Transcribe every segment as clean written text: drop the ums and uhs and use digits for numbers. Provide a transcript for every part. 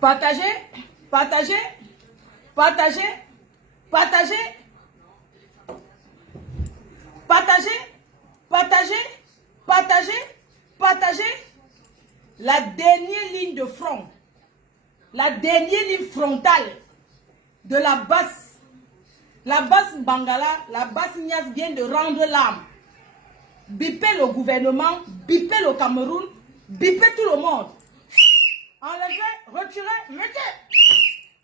Partagez, partagez, partagez, partagez, partagez, partagez, partagez, partagez. La dernière ligne de front, la dernière ligne frontale de la basse Bangala, la basse Nias vient de rendre l'âme. Bipez le gouvernement, bipez le Cameroun, bipez tout le monde. Enlevez, retirez, mettez.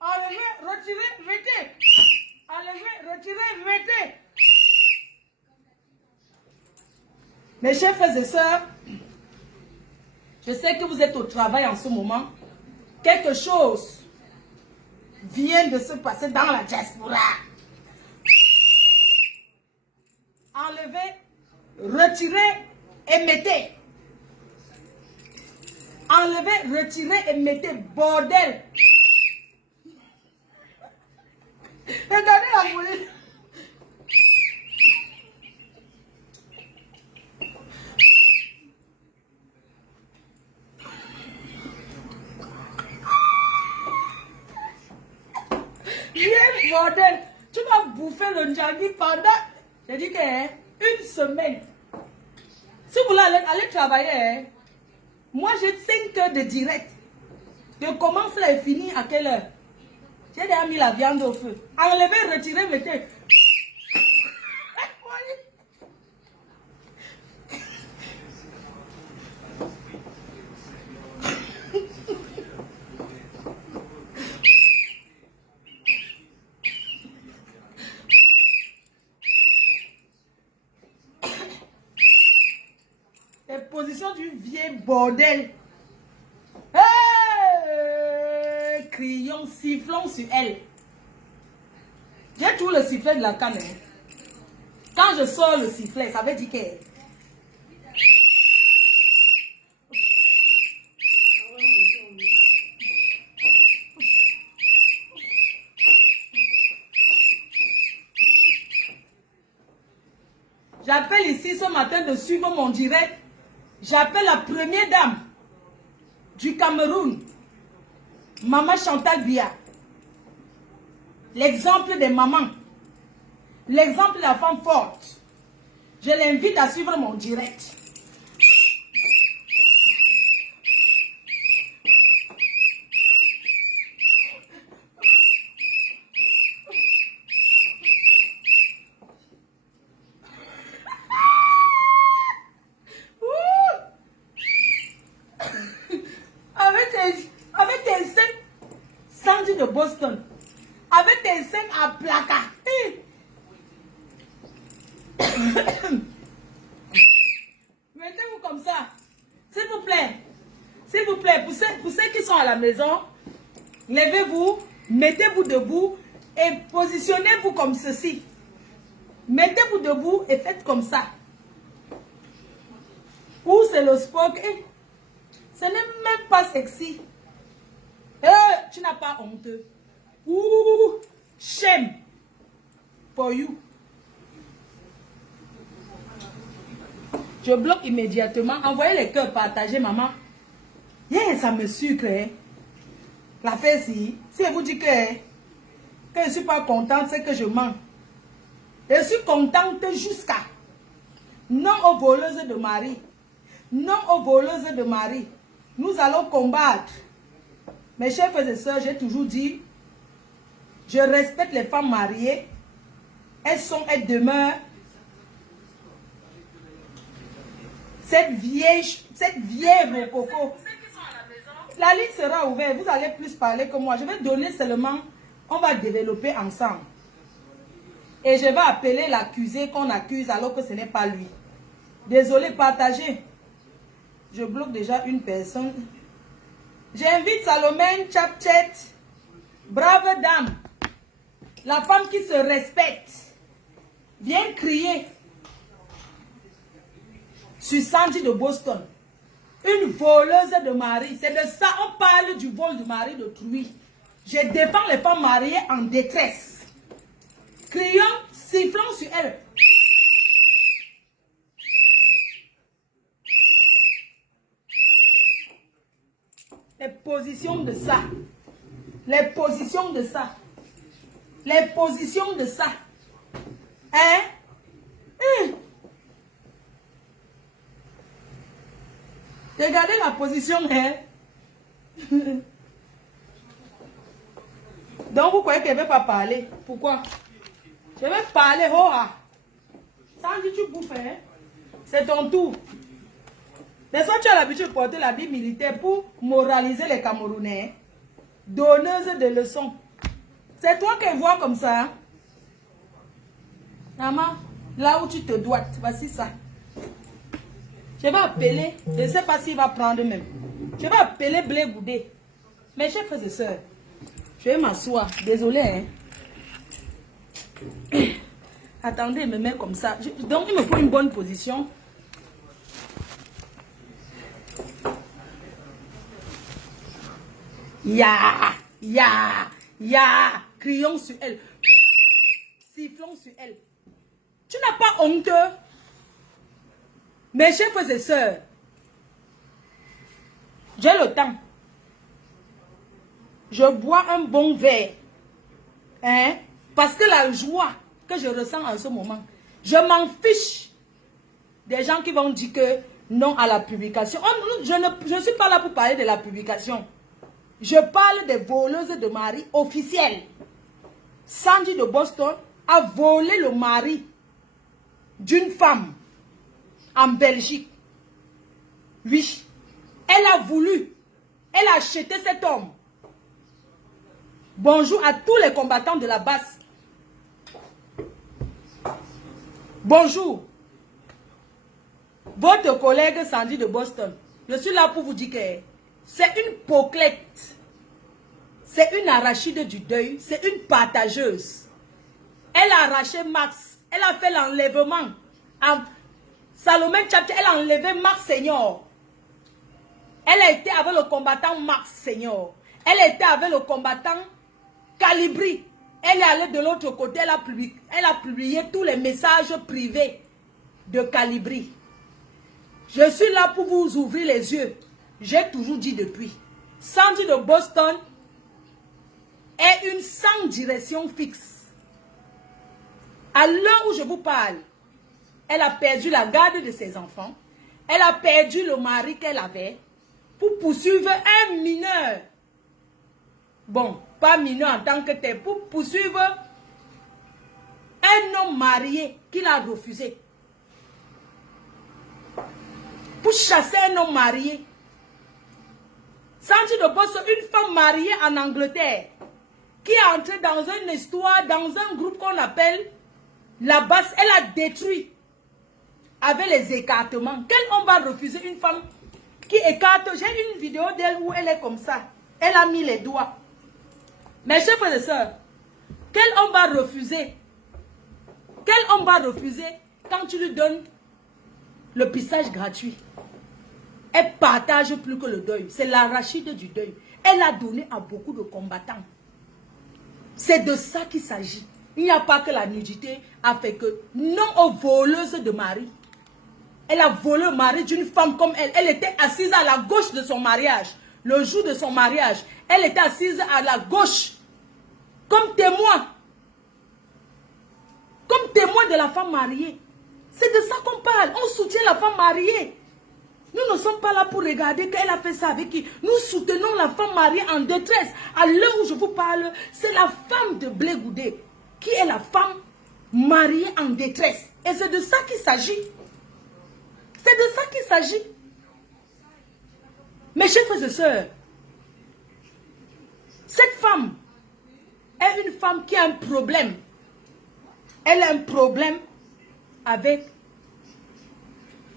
Enlevez, retirez, mettez. Enlevez, retirez, mettez. Mes chers frères et sœurs, je sais que vous êtes au travail en ce moment. Quelque chose vient de se passer dans la diaspora. Enlevez, retirez et mettez. Enlevez, retirez et mettez. Bordel. Regardez la volée. Viens, bordel. Tu vas bouffer le njagi pendant, j'ai dit que, une semaine. Si vous voulez aller travailler, hein, moi j'ai 5 heures de direct. Je commence là et finis à quelle heure? J'ai déjà mis la viande au feu. Enlevez, retirez, mettez. Les positions du vieux bordel. Hey! Crions, sifflons sur elle. J'ai tout le sifflet de la canne. Quand je sors le sifflet, ça veut dire que... J'appelle ici ce matin de suivre mon direct. J'appelle la première dame du Cameroun, Maman Chantal Biya. L'exemple des mamans. L'exemple de la femme forte. Je l'invite à suivre mon direct. Avec tes seins Sandy de Boston. Avec tes seins à placard. Mettez-vous comme ça. S'il vous plaît. S'il vous plaît, pour ceux qui sont à la maison, levez-vous. Mettez-vous debout et positionnez-vous comme ceci. Mettez-vous debout et faites comme ça. Ou c'est le sport. Ce n'est même pas sexy. Tu n'as pas honte. Ouh, shame for you. Je bloque immédiatement. Envoyez les cœurs, partagez, maman. Yeah, ça me sucre. Hein. La fesse, si elle vous dit que je ne suis pas contente, c'est que je mens. Je suis contente jusqu'à non aux voleuses de mari. Non aux voleuses de mari. Nous allons combattre. Mes chers frères et sœurs, j'ai toujours dit, je respecte les femmes mariées. Elles demeurent. Cette vieille rococo. La ligne sera ouverte. Vous allez plus parler que moi. Je vais donner seulement. On va développer ensemble. Et je vais appeler l'accusé qu'on accuse alors que ce n'est pas lui. Désolé, partagez. Je bloque déjà une personne. J'invite Salomé Chapchet. Brave dame. La femme qui se respecte. Viens crier. Sur Sandy de Boston. Une voleuse de mari. C'est de ça, on parle du vol du mari d'autrui. Je défends les femmes mariées en détresse. Criant, sifflant sur elles. Les positions de ça. Les positions de ça. Les positions de ça. Hein? Regardez la position, hein? Donc, vous croyez qu'elle ne veut pas parler? Pourquoi? Je vais parler, oh! Sans dire tu bouffes, hein? C'est ton tour. N'est-ce pas, tu as l'habitude de porter l'habit militaire pour moraliser les Camerounais? Donneuse de leçons. C'est toi qui vois comme ça. Hein? Maman, là où tu te doites, voici ça. Je vais appeler, je ne sais pas s'il va prendre même. Je vais appeler Blé Goudé. Mes chers frères et sœurs, je vais m'asseoir. Désolé, hein. Attendez, me mettre comme ça. Donc, il me faut une bonne position. Crions sur elle. Sifflons sur elle. Tu n'as pas honte? Mes chers frères et sœurs, j'ai le temps. Je bois un bon verre. Hein? Parce que la joie que je ressens en ce moment, je m'en fiche des gens qui vont dire que non à la publication. Je ne suis pas là pour parler de la publication. Je parle des voleuses de mari officielles. Sandy de Boston a volé le mari d'une femme en Belgique. Oui. Elle a voulu. Elle a acheté cet homme. Bonjour à tous les combattants de la basse. Bonjour. Votre collègue Sandy de Boston. Je suis là pour vous dire que c'est une poclette. C'est une arachide du deuil. C'est une partageuse. Elle a arraché Max. Elle a fait l'enlèvement. Salomé Tchapché, elle a enlevé Max Senior. Elle a été avec le combattant Max Senior. Elle était avec le combattant Calibri. Elle est allée de l'autre côté. Elle a publié tous les messages privés de Calibri. Je suis là pour vous ouvrir les yeux. J'ai toujours dit depuis. Sandy de Boston est une sans direction fixe. À l'heure où je vous parle, elle a perdu la garde de ses enfants. Elle a perdu le mari qu'elle avait pour poursuivre un mineur. Bon, pas mineur en tant que tel, pour poursuivre un homme marié qu'il a refusé. Pour chasser un homme marié. Sandy de Boston, une femme mariée en Angleterre, qui est entrée dans une histoire, dans un groupe qu'on appelle la basse. Elle a détruit avec les écartements. Quel homme va refuser une femme qui écarte? J'ai une vidéo d'elle où elle est comme ça. Elle a mis les doigts. Mes chers frères et sœurs, quel homme va refuser? Quel homme va refuser quand tu lui donnes le pissage gratuit? Elle partage plus que le deuil. C'est l'arachide du deuil. Elle a donné à beaucoup de combattants. C'est de ça qu'il s'agit. Il n'y a pas que la nudité a fait que... Non aux voleuses de mari. Elle a volé le mari d'une femme comme elle. Elle était assise à la gauche de son mariage. Le jour de son mariage, elle était assise à la gauche. Comme témoin. Comme témoin de la femme mariée. C'est de ça qu'on parle. On soutient la femme mariée. Nous ne sommes pas là pour regarder qu'elle a fait ça avec qui. Nous soutenons la femme mariée en détresse. À l'heure où je vous parle, c'est la femme de Blé Goudé qui est la femme mariée en détresse. Et c'est de ça qu'il s'agit. C'est de ça qu'il s'agit. Mes chers frères et sœurs, cette femme est une femme qui a un problème. Elle a un problème avec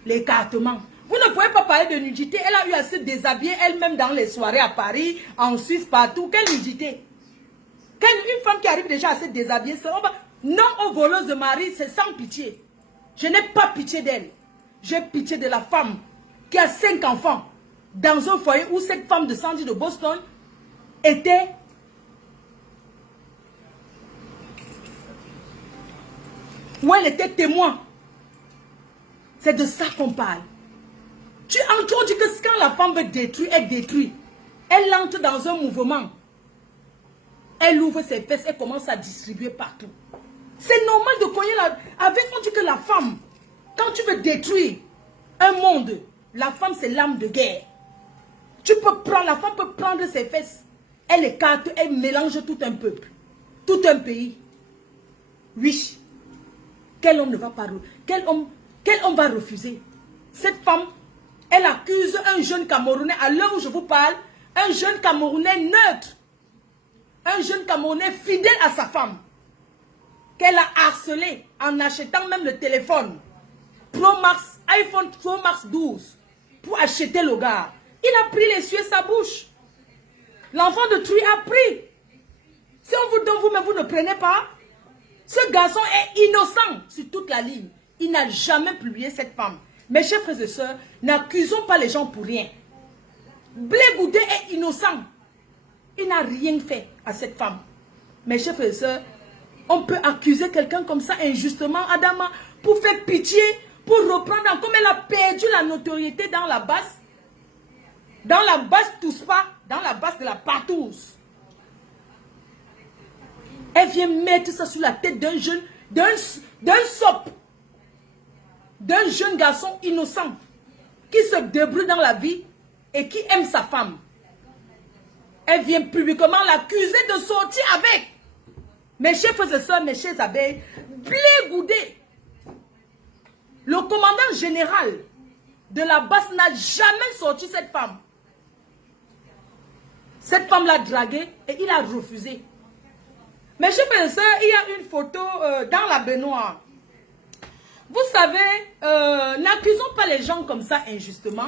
l'écartement. Vous ne pouvez pas parler de nudité. Elle a eu à se déshabiller elle-même dans les soirées à Paris, en Suisse, partout. Quelle nudité? Une femme qui arrive déjà à se déshabiller, non aux voleuses de mari, c'est sans pitié. Je n'ai pas pitié d'elle. J'ai pitié de la femme qui a 5 enfants dans un foyer où cette femme de Sandy de Boston était où elle était témoin. C'est de ça qu'on parle. Tu entends que quand la femme veut détruire, elle détruit. Elle entre dans un mouvement. Elle ouvre ses fesses et commence à distribuer partout. C'est normal de cogner la... Avec, on dit que la femme, quand tu veux détruire un monde, la femme c'est l'âme de guerre. Tu peux prendre, la femme peut prendre ses fesses. Elle écarte, elle mélange tout un peuple. Tout un pays. Oui. Quel homme ne va pas... Quel homme va refuser? Cette femme, elle accuse un jeune Camerounais, à l'heure où je vous parle, un jeune Camerounais neutre, un jeune Camerounais fidèle à sa femme, qu'elle a harcelé en achetant même le téléphone Pro Max, iPhone Pro Max 12, pour acheter le gars. Il a pris l'essuie sa bouche. L'enfant de Truy a pris. Si on vous donne, vous-même, vous ne prenez pas. Ce garçon est innocent sur toute la ligne. Il n'a jamais publié cette femme. Mes chers frères et sœurs, n'accusons pas les gens pour rien. Blé Goudé est innocent. Il n'a rien fait à cette femme. Mes chers frères et sœurs, on peut accuser quelqu'un comme ça injustement, Adama, pour faire pitié, pour reprendre, comme elle a perdu la notoriété dans la basse. Dans la basse Touspa, dans la basse de la Partouze. Elle vient mettre ça sur la tête d'un jeune, d'un sop, d'un jeune garçon innocent qui se débrouille dans la vie et qui aime sa femme. Elle vient publiquement l'accuser de sortir avec. Mes chers frères et sœurs, mes chers abeilles, Blé Goudé, le commandant général de la basse n'a jamais sorti cette femme. Cette femme l'a dragué et il a refusé. Mes chers frères et sœurs, il y a une photo dans la baignoire. Vous savez, n'accusons pas les gens comme ça injustement.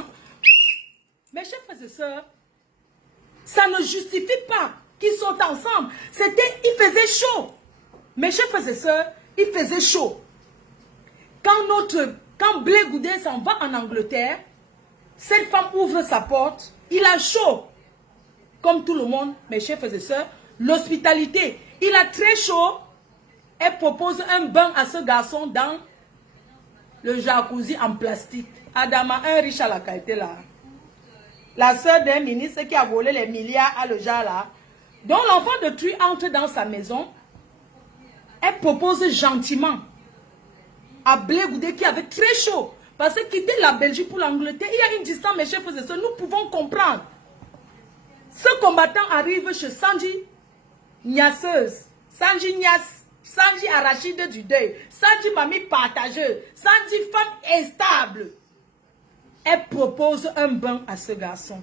Mes chers frères et sœurs, ça ne justifie pas qu'ils sortent ensemble. Il faisait chaud. Mes chers frères et sœurs, il faisait chaud. Quand Blé Goudé s'en va en Angleterre, cette femme ouvre sa porte, il a chaud. Comme tout le monde, mes chers frères et sœurs, l'hospitalité, il a très chaud. Elle propose un bain à ce garçon dans le jacuzzi en plastique. Adama, un riche à la qualité là. La sœur d'un ministre qui a volé les milliards à le genre là. Donc l'enfant de Truy entre dans sa maison. Elle propose gentiment à Blé Goudé qui avait très chaud. Parce que quitter la Belgique pour l'Angleterre, il y a une distance, mes chers frères et sœurs, nous pouvons comprendre. Ce combattant arrive chez Sanji Niasseuse, Sanji Nias, Sanji Arachide du deuil, Sanji mamie partageuse, Sanji femme instable. Elle propose un bain à ce garçon.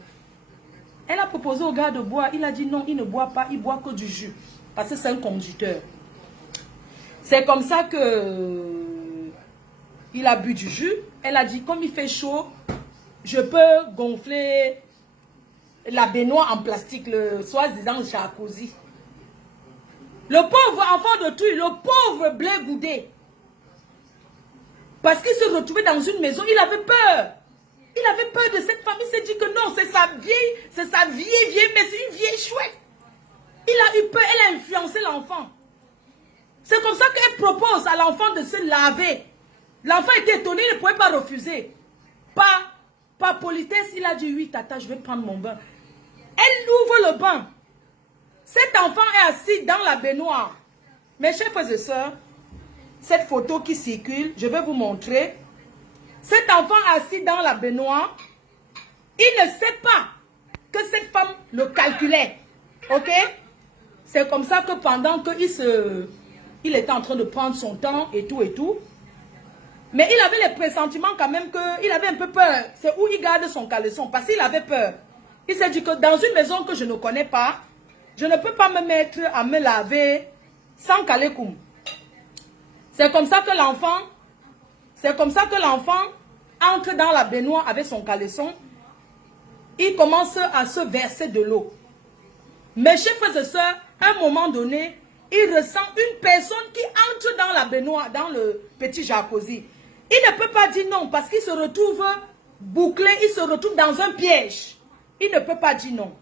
Elle a proposé au gars de boire, il a dit non, il ne boit pas, il boit que du jus. Parce que c'est un conducteur. C'est comme ça que il a bu du jus. Elle a dit comme il fait chaud, je peux gonfler la baignoire en plastique, le soi-disant jacuzzi. Le pauvre enfant de Truy, le pauvre Blé Goudé. Parce qu'il se retrouvait dans une maison, il avait peur. Il avait peur de cette femme. Il s'est dit que non, c'est sa vieille, mais c'est une vieille chouette. Il a eu peur, elle a influencé l'enfant. C'est comme ça qu'elle propose à l'enfant de se laver. L'enfant était étonné, il ne pouvait pas refuser. Par politesse, il a dit oui, tata, je vais prendre mon bain. Elle ouvre le bain. Cet enfant est assis dans la baignoire. Mes chers frères et sœurs, cette photo qui circule, je vais vous montrer. Cet enfant assis dans la baignoire, il ne sait pas que cette femme le calculait. Ok? C'est comme ça que pendant qu'il était en train de prendre son temps et tout. Mais il avait le pressentiment quand même qu'il avait un peu peur. C'est où il garde son caleçon parce qu'il avait peur. Il s'est dit que dans une maison que je ne connais pas, je ne peux pas me mettre à me laver sans caleçon. C'est comme ça que l'enfant entre dans la baignoire avec son caleçon. Il commence à se verser de l'eau. Mes chers frères et sœurs, à un moment donné, il ressent une personne qui entre dans la baignoire, dans le petit jacuzzi. Il ne peut pas dire non parce qu'il se retrouve bouclé, il se retrouve dans un piège. Il ne peut pas dire non.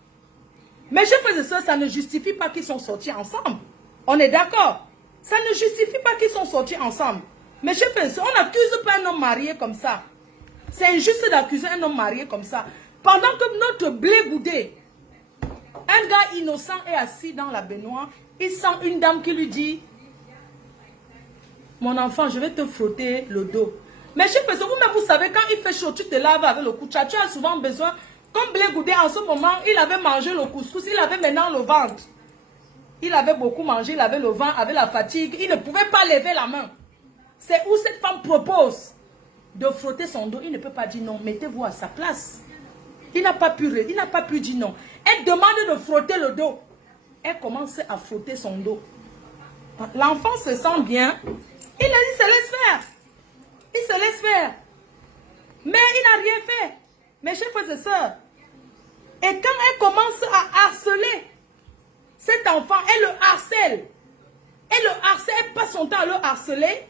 Mes chers frères et sœurs, ça ne justifie pas qu'ils sont sortis ensemble. On est d'accord? Ça ne justifie pas qu'ils sont sortis ensemble. Mes chers frères et sœurs, on n'accuse pas un homme marié comme ça. C'est injuste d'accuser un homme marié comme ça. Pendant que notre Blé Goudé, un gars innocent est assis dans la baignoire, il sent une dame qui lui dit « Mon enfant, je vais te frotter le dos. » Mais chers frères, vous-même, vous savez, quand il fait chaud, tu te laves avec le koucha. Tu as souvent besoin, comme Blé Goudé, en ce moment, il avait mangé le couscous, il avait maintenant le ventre. Il avait beaucoup mangé, il avait le ventre, avec la fatigue, il ne pouvait pas lever la main. C'est où cette femme propose de frotter son dos. Il ne peut pas dire non, mettez-vous à sa place. Il n'a pas pu dire non. Elle demande de frotter le dos. Elle commence à frotter son dos. L'enfant se sent bien. Il se laisse faire. Il se laisse faire. Mais il n'a rien fait. Mes chers frères et sœurs. Et quand elle commence à harceler cet enfant, elle le harcèle. Elle le harcèle, elle passe son temps à le harceler.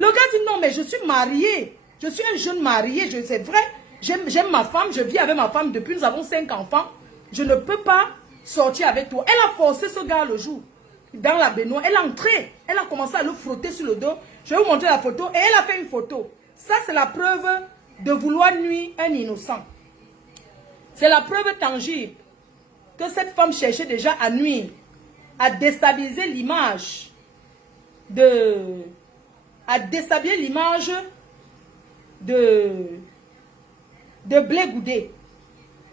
Le gars dit non, mais je suis marié. Je suis un jeune marié, c'est vrai. J'aime ma femme, je vis avec ma femme depuis, nous avons 5 enfants. Je ne peux pas sortir avec toi. Elle a forcé ce gars le jour. Dans la baignoire, elle est entrée. Elle a commencé à le frotter sur le dos. Je vais vous montrer la photo. Et elle a fait une photo. Ça, c'est la preuve de vouloir nuire un innocent. C'est la preuve tangible que cette femme cherchait déjà à nuire, à déstabiliser l'image de Blé Goudé.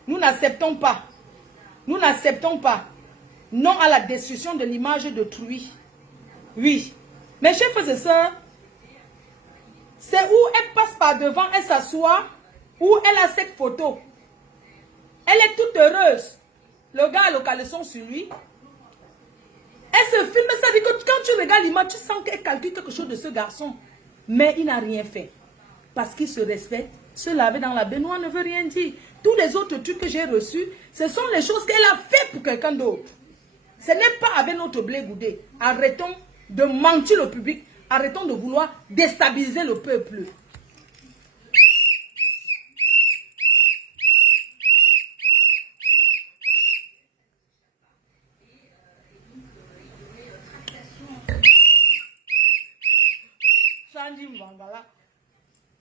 Nous n'acceptons pas. Nous n'acceptons pas. Non à la destruction de l'image de Truy. Oui. Mes chers frères et sœurs, c'est où elle passe par devant, elle s'assoit, où elle a cette photo. Elle est toute heureuse. Le gars a le caleçon sur lui. Elle se filme, ça dit que quand tu regardes l'image, tu sens qu'elle calcule quelque chose de ce garçon. Mais il n'a rien fait. Parce qu'il se respecte. Se laver dans la baignoire ne veut rien dire. Tous les autres trucs que j'ai reçus, ce sont les choses qu'elle a fait pour quelqu'un d'autre. Ce n'est pas avec notre Blé Goudé. Arrêtons de mentir au public. Arrêtons de vouloir déstabiliser le peuple.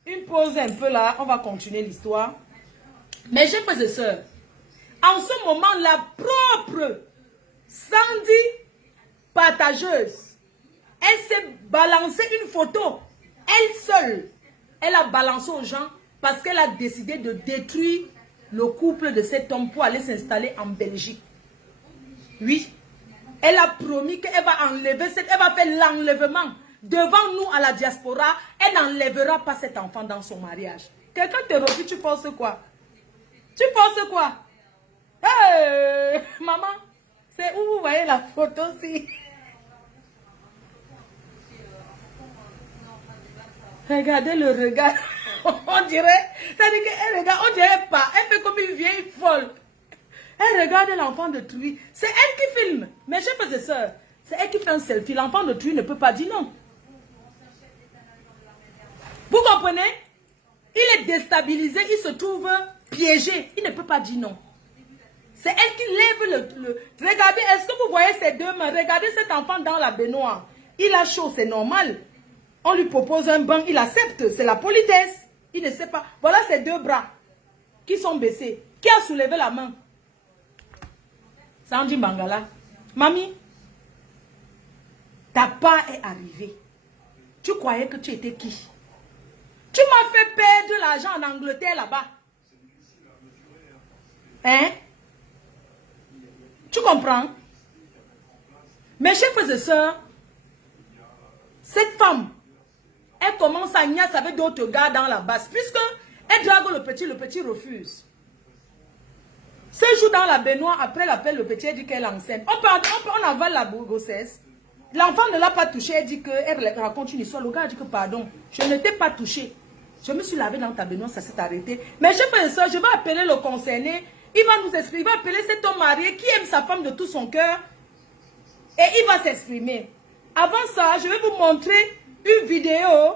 Une pause un peu là, on va continuer l'histoire. Mes chers frères et sœurs, en ce moment, la propre Sandy partageuse, elle s'est balancé une photo, elle seule. Elle a balancé aux gens parce qu'elle a décidé de détruire le couple de cet homme pour aller s'installer en Belgique. Oui, elle a promis qu'elle va enlever, elle va faire l'enlèvement. Devant nous à la diaspora, elle n'enlèvera pas cet enfant dans son mariage. Quelqu'un te refuse, tu penses quoi? Tu penses quoi? Hey, maman, c'est où vous voyez la photo-ci? Regardez le regard. On dirait, ça dit qu'elle regarde, on dirait pas. Elle fait comme une vieille folle. Elle regarde l'enfant de Truy. C'est elle qui filme. Mes chers frères et sœurs, C'est elle qui fait un selfie. L'enfant de Thuy ne peut pas dire non. Vous comprenez? Il est déstabilisé, il se trouve piégé. Il ne peut pas dire non. C'est elle qui lève le... Regardez, est-ce que vous voyez ces deux mains? Regardez cet enfant dans la baignoire. Il a chaud, c'est normal. On lui propose un bain, il accepte. C'est la politesse. Il ne sait pas. Voilà ses deux bras qui sont baissés. Qui a soulevé la main? Sandy Mangala. Mamie, ta part est arrivée. Tu croyais que tu étais qui? Tu m'as fait perdre l'argent en Angleterre là-bas. Hein? Tu comprends? Mes chers frères et sœurs, cette femme, elle commence à niaiser avec d'autres gars dans la basse. Puisque elle drague le petit refuse. Ce jour dans la baignoire, après l'appel, le petit dit qu'elle est enceinte. On avale la grossesse. L'enfant ne l'a pas touché. Elle dit qu'elle raconte une histoire. Le gars dit que pardon, je ne t'ai pas touché. Je me suis lavé dans ta baignoire, ça s'est arrêté. Mais chers frères et sœurs, je vais appeler le concerné. Il va nous exprimer. Il va appeler cet homme marié qui aime sa femme de tout son cœur. Et il va s'exprimer. Avant ça, je vais vous montrer une vidéo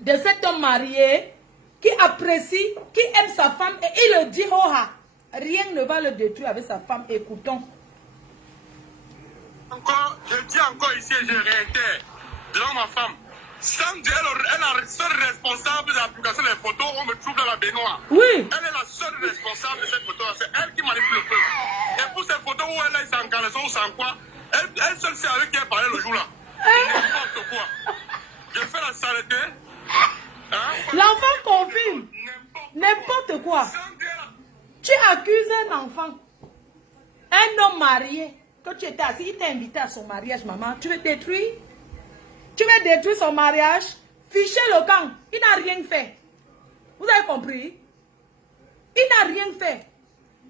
de cet homme marié qui apprécie, qui aime sa femme et il le dit, oh, rien ne va le détruire avec sa femme. Écoutons. Encore, je dis encore ici et je réitère, devant ma femme, sans dire elle est la seule responsable de l'application des photos, on me trouve dans la baignoire. Oui. Elle est la seule responsable de cette photo, c'est elle qui manipule le peuple. Et pour ces photos où elle est en caleçon ou sans quoi, elle seule sait avec qui elle parlait le jour là. N'importe quoi. Je fais la saleté. Hein? L'enfant confirme. N'importe quoi. Tu accuses un enfant, un homme marié, que tu étais assis, il t'a invité à son mariage, maman. Tu veux détruire? Tu veux détruire son mariage? Fichez le camp. Il n'a rien fait. Vous avez compris? Il n'a rien fait.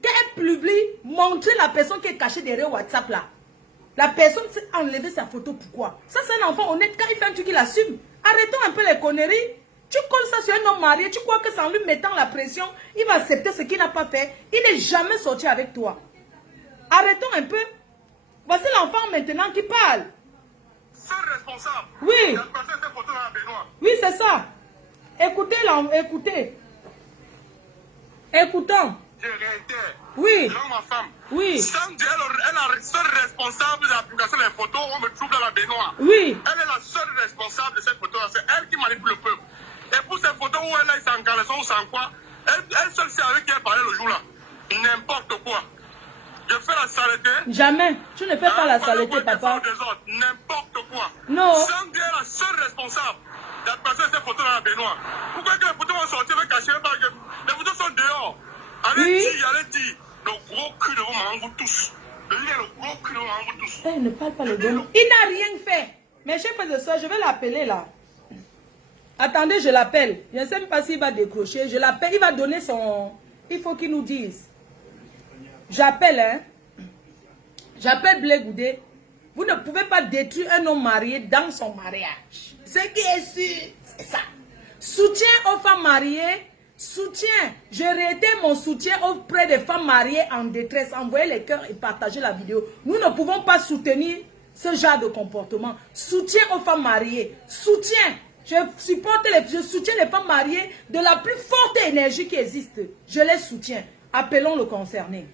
Qu'elle publie, montrer la personne qui est cachée derrière WhatsApp là. La personne s'est enlevé sa photo. Pourquoi? Ça, c'est un enfant honnête. Quand il fait un truc, il assume. Arrêtons un peu les conneries. Tu colles ça sur un homme marié. Tu crois que c'est en lui mettant la pression, il va accepter ce qu'il n'a pas fait. Il n'est jamais sorti avec toi. Arrêtons un peu. Voici l'enfant maintenant qui parle. Seul responsable. Oui. Oui, c'est ça. Écoutez, écoutez. Écoutons. Je réitère. Oui. Devant ma femme. Oui. Sans dire elle est la seule responsable de l'application des photos, on me trouve dans la baignoire. Oui. Elle est la seule responsable de cette photo-là. C'est elle qui manipule le peuple. Et pour ces photos où elle est en caleçon ou sans quoi, elle seule sait avec qui elle parlait le jour là. N'importe quoi. Je fais la saleté. Jamais. Tu ne fais pas la saleté, papa. N'importe quoi. Non. Sans dire la seule responsable de la personne de ces photos dans la baignoire. Pourquoi que les photos vont sortir avec cacher? Les photos sont dehors. Allez dire. Le gros cul de vos mamans, vous tous. Le gros cul de vos mamans, vous tous. Elle ne parle pas le don. Il n'a rien fait. Mes chers frères et sœurs, je vais l'appeler là. Attendez, je l'appelle. Je ne sais même pas s'il va décrocher. Je l'appelle, il va donner son... Il faut qu'il nous dise. J'appelle, hein. J'appelle Blé Goudé. Vous ne pouvez pas détruire un homme marié dans son mariage. Ce qui est sûr, c'est ça. Soutien aux femmes mariées. Soutien. Je réitère mon soutien auprès des femmes mariées en détresse. Envoyez les cœurs et partagez la vidéo. Nous ne pouvons pas soutenir ce genre de comportement. Soutien aux femmes mariées. Soutien. Je soutiens les femmes mariées de la plus forte énergie qui existe. Je les soutiens. Appelons le concerné.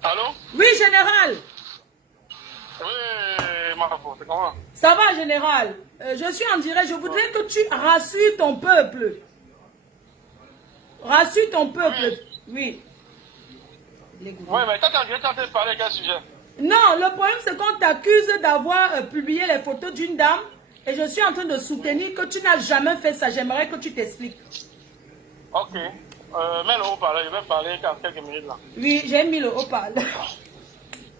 Allô? Oui, général. Oui, Marco, c'est comment? Ça va, général. Je suis en direct. Je voudrais que tu rassures ton peuple. Rassure ton peuple. Oui. Oui, mais quand tu es en train de parler, quel sujet? Non, le problème c'est qu'on t'accuse d'avoir publié les photos d'une dame et je suis en train de soutenir que tu n'as jamais fait ça. J'aimerais que tu t'expliques. Ok. Mets le haut-parleur, je vais parler dans quelques minutes là. Oui, j'ai mis le haut-parleur.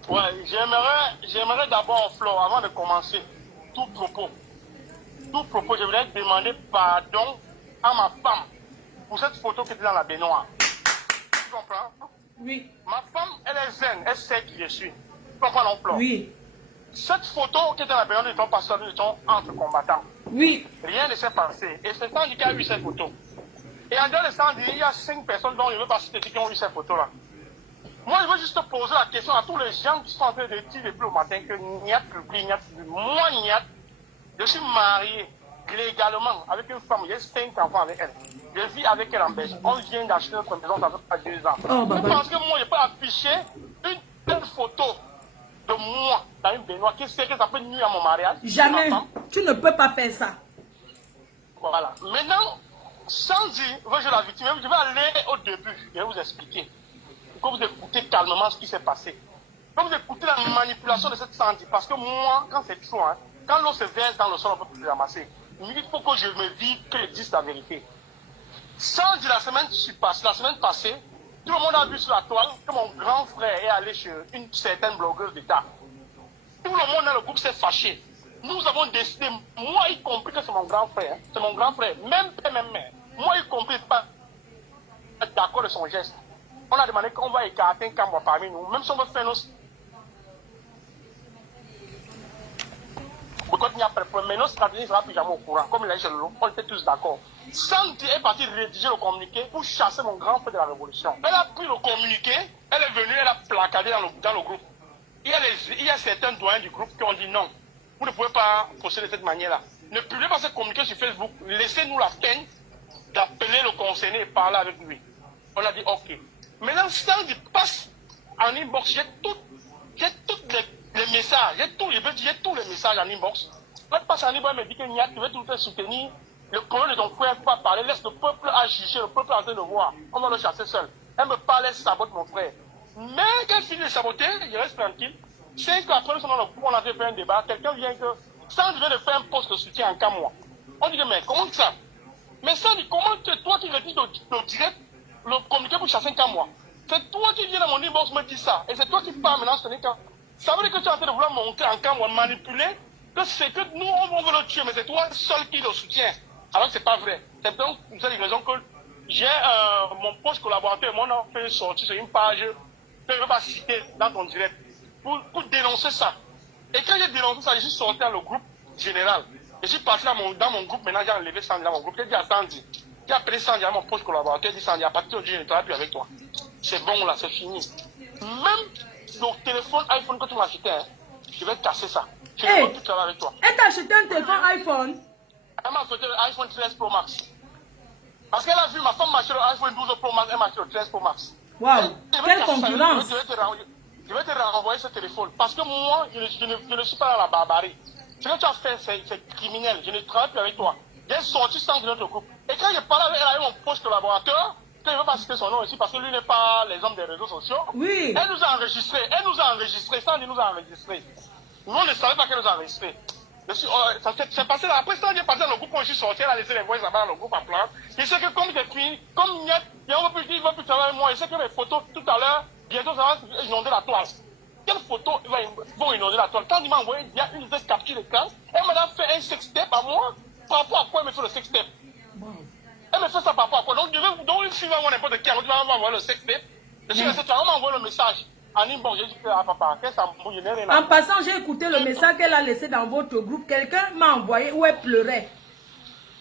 Ouais, j'aimerais d'abord, Flo, avant de commencer, tout propos, je voudrais demander pardon à ma femme pour cette photo qui était dans la baignoire. Tu comprends? Oui. Ma femme, elle est zen, elle sait qui je suis. Tu comprends, non, Flo? Oui. Cette photo qui était dans la baignoire, nous étions pas seuls, nous étions entre combattants. Oui. Rien ne s'est passé. Et c'est Sandy qui a eu cette photo. Et en dehors de ça, il y a 5 personnes dont je ne veux pas citer qui ont eu ces photos-là. Moi, je veux juste poser la question à tous les gens qui sont en train de dire depuis le matin que Niat publie, Niat publie. Moi, Niat, je suis marié légalement avec une femme, j'ai 5 enfants avec elle. Je vis avec elle en Belgique. On vient d'acheter notre maison, ça fait pas 2 ans. Vous pensez que moi, je peux afficher une photo de moi dans une baignoire qui sait que ça peut nuire à mon mariage? Jamais. Tu ne peux pas faire ça. Voilà. Maintenant, sans dire, je la victime, je vais aller au début. Je vais vous expliquer. Pour que vous écoutez calmement ce qui s'est passé. Pour que vous écoutez la manipulation de cette Sandy. Parce que moi, quand c'est trop, hein, quand l'eau se verse dans le sol, on ne peut plus ramasser. Il faut que je me dise, que je dise la vérité. Sandy, la semaine passée, tout le monde a vu sur la toile que mon grand frère est allé chez une certaine blogueuse d'État. Tout le monde dans le groupe s'est fâché. Nous avons décidé, moi y compris, que c'est mon grand frère. Hein, c'est mon grand frère, même père, même mère. Moi y compris, pas d'accord de son geste. On a demandé qu'on va écarter un cambre parmi nous, même si on veut faire nos... Mais nos stratégies ne sera plus jamais au courant, comme il a dit chez Lolo, on était tous d'accord. Sandy est partie rédiger le communiqué pour chasser mon grand frère de la Révolution. Elle a pris le communiqué, elle est venue, elle a placardé dans le groupe. Il y a certains doyens du groupe qui ont dit non, vous ne pouvez pas procéder de cette manière-là. Ne publiez pas ce communiqué sur Facebook, laissez-nous la peine d'appeler le concerné et parler avec lui. On a dit ok. Maintenant, Sandy passe en inbox, j'ai tous les messages, j'ai tous les messages en inbox. Elle passe en inbox, elle me dit que Niat, tu veux tout faire soutenir. Le problème de ton frère, il ne faut pas parler, laisse le peuple à juger, le peuple en train de voir. On va le chasser seul. Elle me parle, elle sabote mon frère. Mais quand elle finit de saboter, je reste tranquille. 5 ans après, nous sommes dans le groupe, on a fait un débat. Quelqu'un vient que, Sandy vient de faire un poste de soutien en Cameroun. On dit que, mais comment ça? Mais Sandy, comment toi qui rédiges le direct, le communiqué pour chasser un Cameroun? C'est toi qui viens dans mon inbox me dire ça. Et c'est toi qui parles maintenant, ce n'est qu'un. Ça veut dire que tu es en train de vouloir monter en Cameroun, manipuler, que c'est que nous, on veut le tuer, mais c'est toi seul qui le soutient. Alors que ce n'est pas vrai. C'est donc pour cette raison que j'ai mon poste collaborateur, moi, on a fait une sortie sur une page que je ne vais pas citer dans ton direct pour dénoncer ça. Et quand j'ai dénoncé ça, je suis sorti dans le groupe général. Je suis parti dans mon groupe, maintenant j'ai enlevé Sandy dans mon groupe. J'ai dit à Sandy, j'ai appelé Sandy à mon poste collaborateur, j'ai dit Sandy, à partir d'aujourd'hui, je ne travaille plus avec toi. C'est bon là, c'est fini. Même le téléphone iPhone que tu m'as acheté, hein, je vais casser ça. Je ne veux plus travailler avec toi. Elle t'a acheté un téléphone iPhone? Elle m'a acheté l'iPhone 13 Pro Max. Parce qu'elle a vu ma femme m'acheter l'iPhone 12 Pro Max, elle m'a acheté le 13 Pro Max. Waouh, quelle concurrence! Je vais te renvoyer ce téléphone. Parce que moi, je ne suis pas dans la barbarie. Ce que tu as fait, c'est criminel. Je ne travaille plus avec toi. J'ai sorti sans de notre groupe. Et quand je parlais avec elle, avec mon poste collaborateur, je ne veux pas citer son nom ici parce que lui n'est pas les hommes des réseaux sociaux. Oui. Elle nous a enregistrés, Sandy nous a enregistrés. Nous, on ne savait pas qu'elle nous a enregistrés. C'est passé là. Après ça, j'ai passé dans le groupe quand je suis sorti, elle a laissé les voix là-bas dans le groupe en plan. Je sais que comme j'ai fini, comme il ne va plus travailler avec moi, je sais que mes photos tout à l'heure, bientôt ça va inonder la toile. Quelle photo vont inonder la toile? Quand il m'a envoyé, il y a une capture d'écran, elle m'a fait un sextape à moi. Par rapport à quoi elle me fait le sextape? Elle me fait ça par rapport à quoi? Donc, une fille va voir n'importe qui, on va m'envoyer le sextape. Je suis resté, on m'a envoyé le message. En inbox, j'ai dit que papa, qu'est-ce que ça m'embrouille? En passant, j'ai écouté le message qu'elle a laissé dans votre groupe. Quelqu'un m'a envoyé où elle pleurait.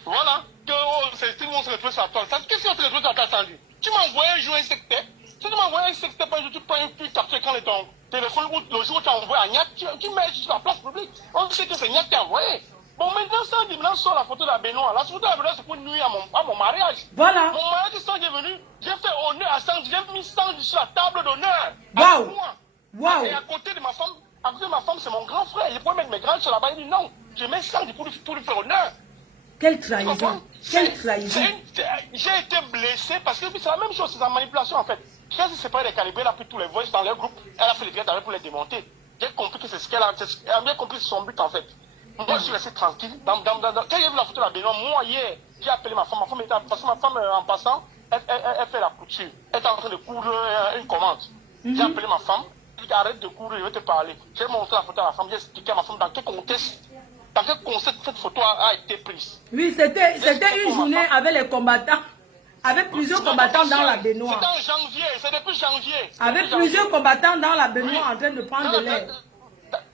Voilà, que tout le monde se retrouve sur la toile. Qu'est-ce qu'on se retrouve sur la toile, Sandy? Tu m'as envoyé un jour un sextape. Si tu m'as envoyé un sextape, tu prends une pure capture écran de ton téléphone ou le jour où tu as envoyé à Niat, tu mets sur la place publique. On sait que c'est Niat qui a envoyé. Bon, maintenant, Sandy, maintenant, sort la photo de la baignoire. La photo de la baignoire, c'est pour nuire à mon mariage. Voilà. Mon mariage, Sandy est venu, j'ai fait honneur à Sandy, j'ai mis Sandy sur la table d'honneur. Waouh. Waouh. Et à côté de ma femme, c'est mon grand frère. Je pourrais mettre mes grands sur là-bas. Il dit non, je mets Sandy pour lui faire honneur. Quelle trahison. Quelle trahison. J'ai été blessé parce que c'est la même chose, c'est la manipulation en fait. Quand elle s'est séparée des calibrés, elle a pris tous les voices dans leur groupe, elle a fait les directs avec pour les démonter. J'ai compris que c'est ce qu'elle a, elle a bien compris son but en fait. Moi je suis resté tranquille. Quand j'ai vu la photo de la baignoire, moi hier, j'ai appelé ma femme était, parce que ma femme en passant, elle fait la couture. Elle est en train de coudre une commande. J'ai appelé ma femme, elle dit arrête de courir, je vais te parler. J'ai montré la photo à ma femme, j'ai expliqué à ma femme dans quel contexte cette photo a été prise. Oui, c'était une journée avec les combattants. Avec plusieurs combattants dans la baignoire. C'était en janvier, c'est depuis janvier. Avec plusieurs combattants dans la baignoire en train de prendre de l'air.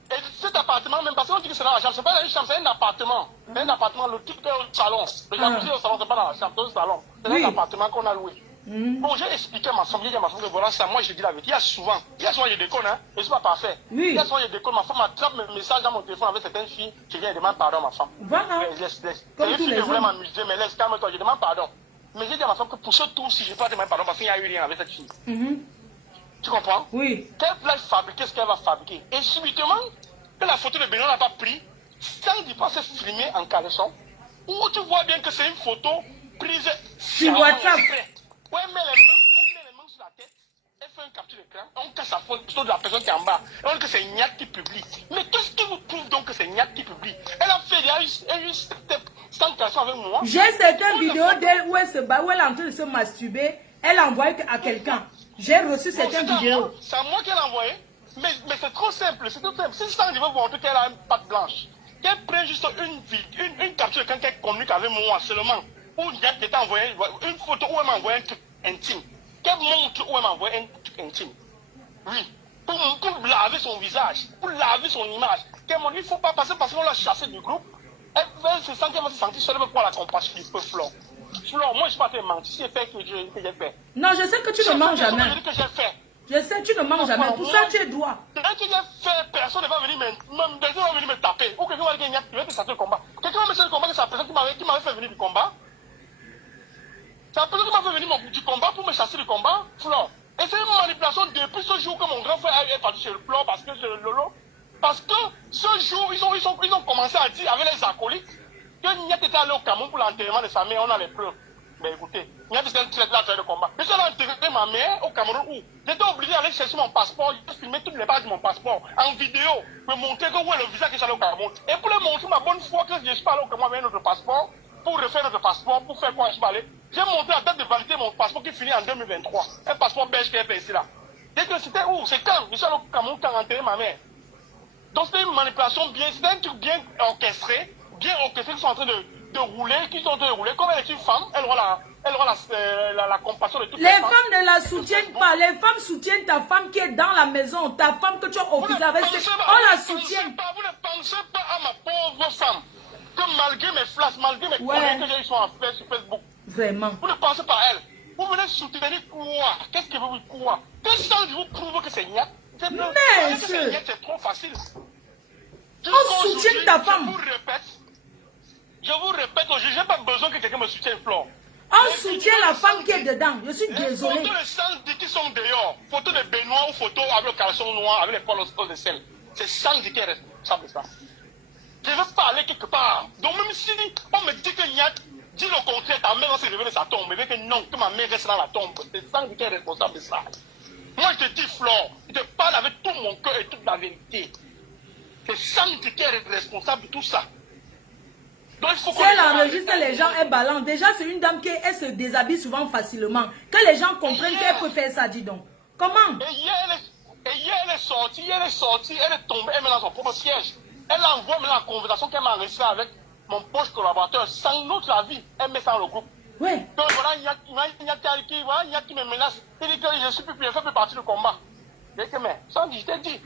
Et cet appartement, même parce qu'on dit que c'est dans la chambre. C'est pas une chambre, c'est un appartement. C'est un appartement, le truc est au salon. Le jacuzzi au salon, c'est pas dans la chambre, c'est au salon. C'est Oui. un appartement qu'on a loué. Bon, j'ai expliqué à ma femme, j'ai dit à ma femme que voilà ça, moi je dis la vérité. Il y a souvent, je déconne, hein, et c'est pas parfait. Oui. Il y a souvent, je déconne, ma femme attrape mes messages dans mon téléphone avec certaines filles, je viens et demande pardon à ma femme. Voilà. Laisse. Comme C'est une tous fille les qui voulait hommes. m'amuser, mais laisse, calme-toi, je demande pardon. Mais j'ai dit à ma femme que pour ce tour-ci, je ne vais pas demander pardon parce qu'il n'y a eu rien avec cette fille. Tu comprends? Oui. Qu'elle va fabriquer ce qu'elle va fabriquer. Et subitement, que la photo de Benoît n'a pas pris, sans dire pas se filmer en caleçon, où tu vois bien que c'est une photo prise Sur WhatsApp. Ouais, elle met les mains sur la tête, elle fait un capture d'écran, on casse la photo de la personne qui est en bas, et on dit que c'est Niat qui publie. Mais qu'est-ce qui vous prouve donc que c'est Niat qui publie? Elle a fait une step sans caleçon avec moi. J'ai certaines vidéos d'elle où elle se bat, où elle est en train de se masturber. Elle envoie à quelqu'un. J'ai reçu certaines vidéos. C'est à moi qu'elle a envoyé. Mais c'est trop simple, c'est tout simple. Si ça, je veux vous montrer qu'elle a une patte blanche, qu'elle prenne juste une capture quand elle communique avec moi seulement, où il y a quelqu'un envoyé une photo où elle m'a envoyé un truc intime, qu'elle montre où elle m'a envoyé un truc intime. Oui. Pour laver son visage, pour laver son image. Qu'elle m'a dit, il ne faut pas passer parce qu'on l'a chassé du groupe. Elle se sent qu'elle va se sentir seule pour la compassion du peuple. Flore, moi je ne suis pas te mentir, si j'ai fait que j'ai fait. Non, je sais que tu ne mens jamais. Je dis que j'ai fait. Je sais, tu ne mens jamais. Pour ça, tu es droit. Dès que j'ai fait, personne ne va venir me taper. Ou quelqu'un va dire qu'il va te sortir le combat. Quelqu'un va me sortir le combat que c'est la personne qui m'avait fait venir du combat. C'est la personne qui m'a fait venir du combat pour me chasser du combat, Flore. Et c'est une manipulation depuis ce jour que mon grand frère est parti chez le Flore parce que c'est le Lolo. Parce que ce jour, ils ont commencé à dire avec les acolytes que Niat était allé au Cameroun pour l'enterrement de sa mère, on a les preuves. Mais écoutez, Niat était là de combat. Mais je l'ai enterré ma mère au Cameroun où j'étais obligé d'aller chercher mon passeport, je filmais toutes les pages de mon passeport en vidéo, me montrer que où est le visa que j'allais au Cameroun. Et pour leur montrer ma bonne foi que je suis pas allé au Cameroun avec notre passeport, pour refaire notre passeport, pour faire quoi je suis pas allé, j'ai montré la date de validité de mon passeport qui finit en 2023. Un passeport belge qui est fait ici là. Dès que c'était où? C'est quand je suis allé au Cameroun quand enterré ma mère. Donc c'était une manipulation bien, c'était un truc bien orchestré, qui sont en train de rouler, Comme elle est une femme, elle aura la compassion de toutes les femmes. Les femmes ne la soutiennent pas. Les femmes soutiennent ta femme qui est dans la maison, ta femme que tu as offusée avec. On la soutient. Vous ne pensez pas à ma pauvre femme que malgré mes flashs, malgré mes collègues que j'ai eu sur Facebook, vraiment. Vous ne pensez pas à elle. Vous venez soutenir quoi? Qu'est-ce que vous quoi? Que ça vous prouve que c'est Niat? Mais c'est trop facile. On soutient ta femme. Je vous répète, je n'ai pas besoin que quelqu'un me soutienne, Flore. On soutient la femme qui est dedans. Je suis désolé. Les photos de Sandy qui sont dehors, photos de Benoît ou photos avec le caleçon noir, avec les poils de sel. C'est Sandy qui est responsable de ça. Je ne veux pas aller quelque part. Donc même si on me dit que Niat dit le contraire, ta mère va se réveiller de sa tombe, mais que non, que ma mère reste dans la tombe, c'est Sandy qui est responsable de ça. Moi je te dis, Flore, je te parle avec tout mon cœur et toute la vérité. C'est Sandy qui est responsable de tout ça. Si elle enregistre les gens, elle balance. Déjà, c'est une dame qui elle se déshabille souvent facilement. Que les gens comprennent qu'elle peut faire ça, dis donc. Comment? Et hier, elle est sortie, elle est tombée, elle met dans son propre siège. Elle envoie maintenant la conversation qu'elle m'a enregistrée avec mon proche collaborateur. Sans notre avis, elle met ça dans le groupe. Oui. Donc voilà, il y a qui me menace. Il dit que je ne suis plus, je ne fais plus partie du combat. Je dis que mais, Sandy, je t'ai dit.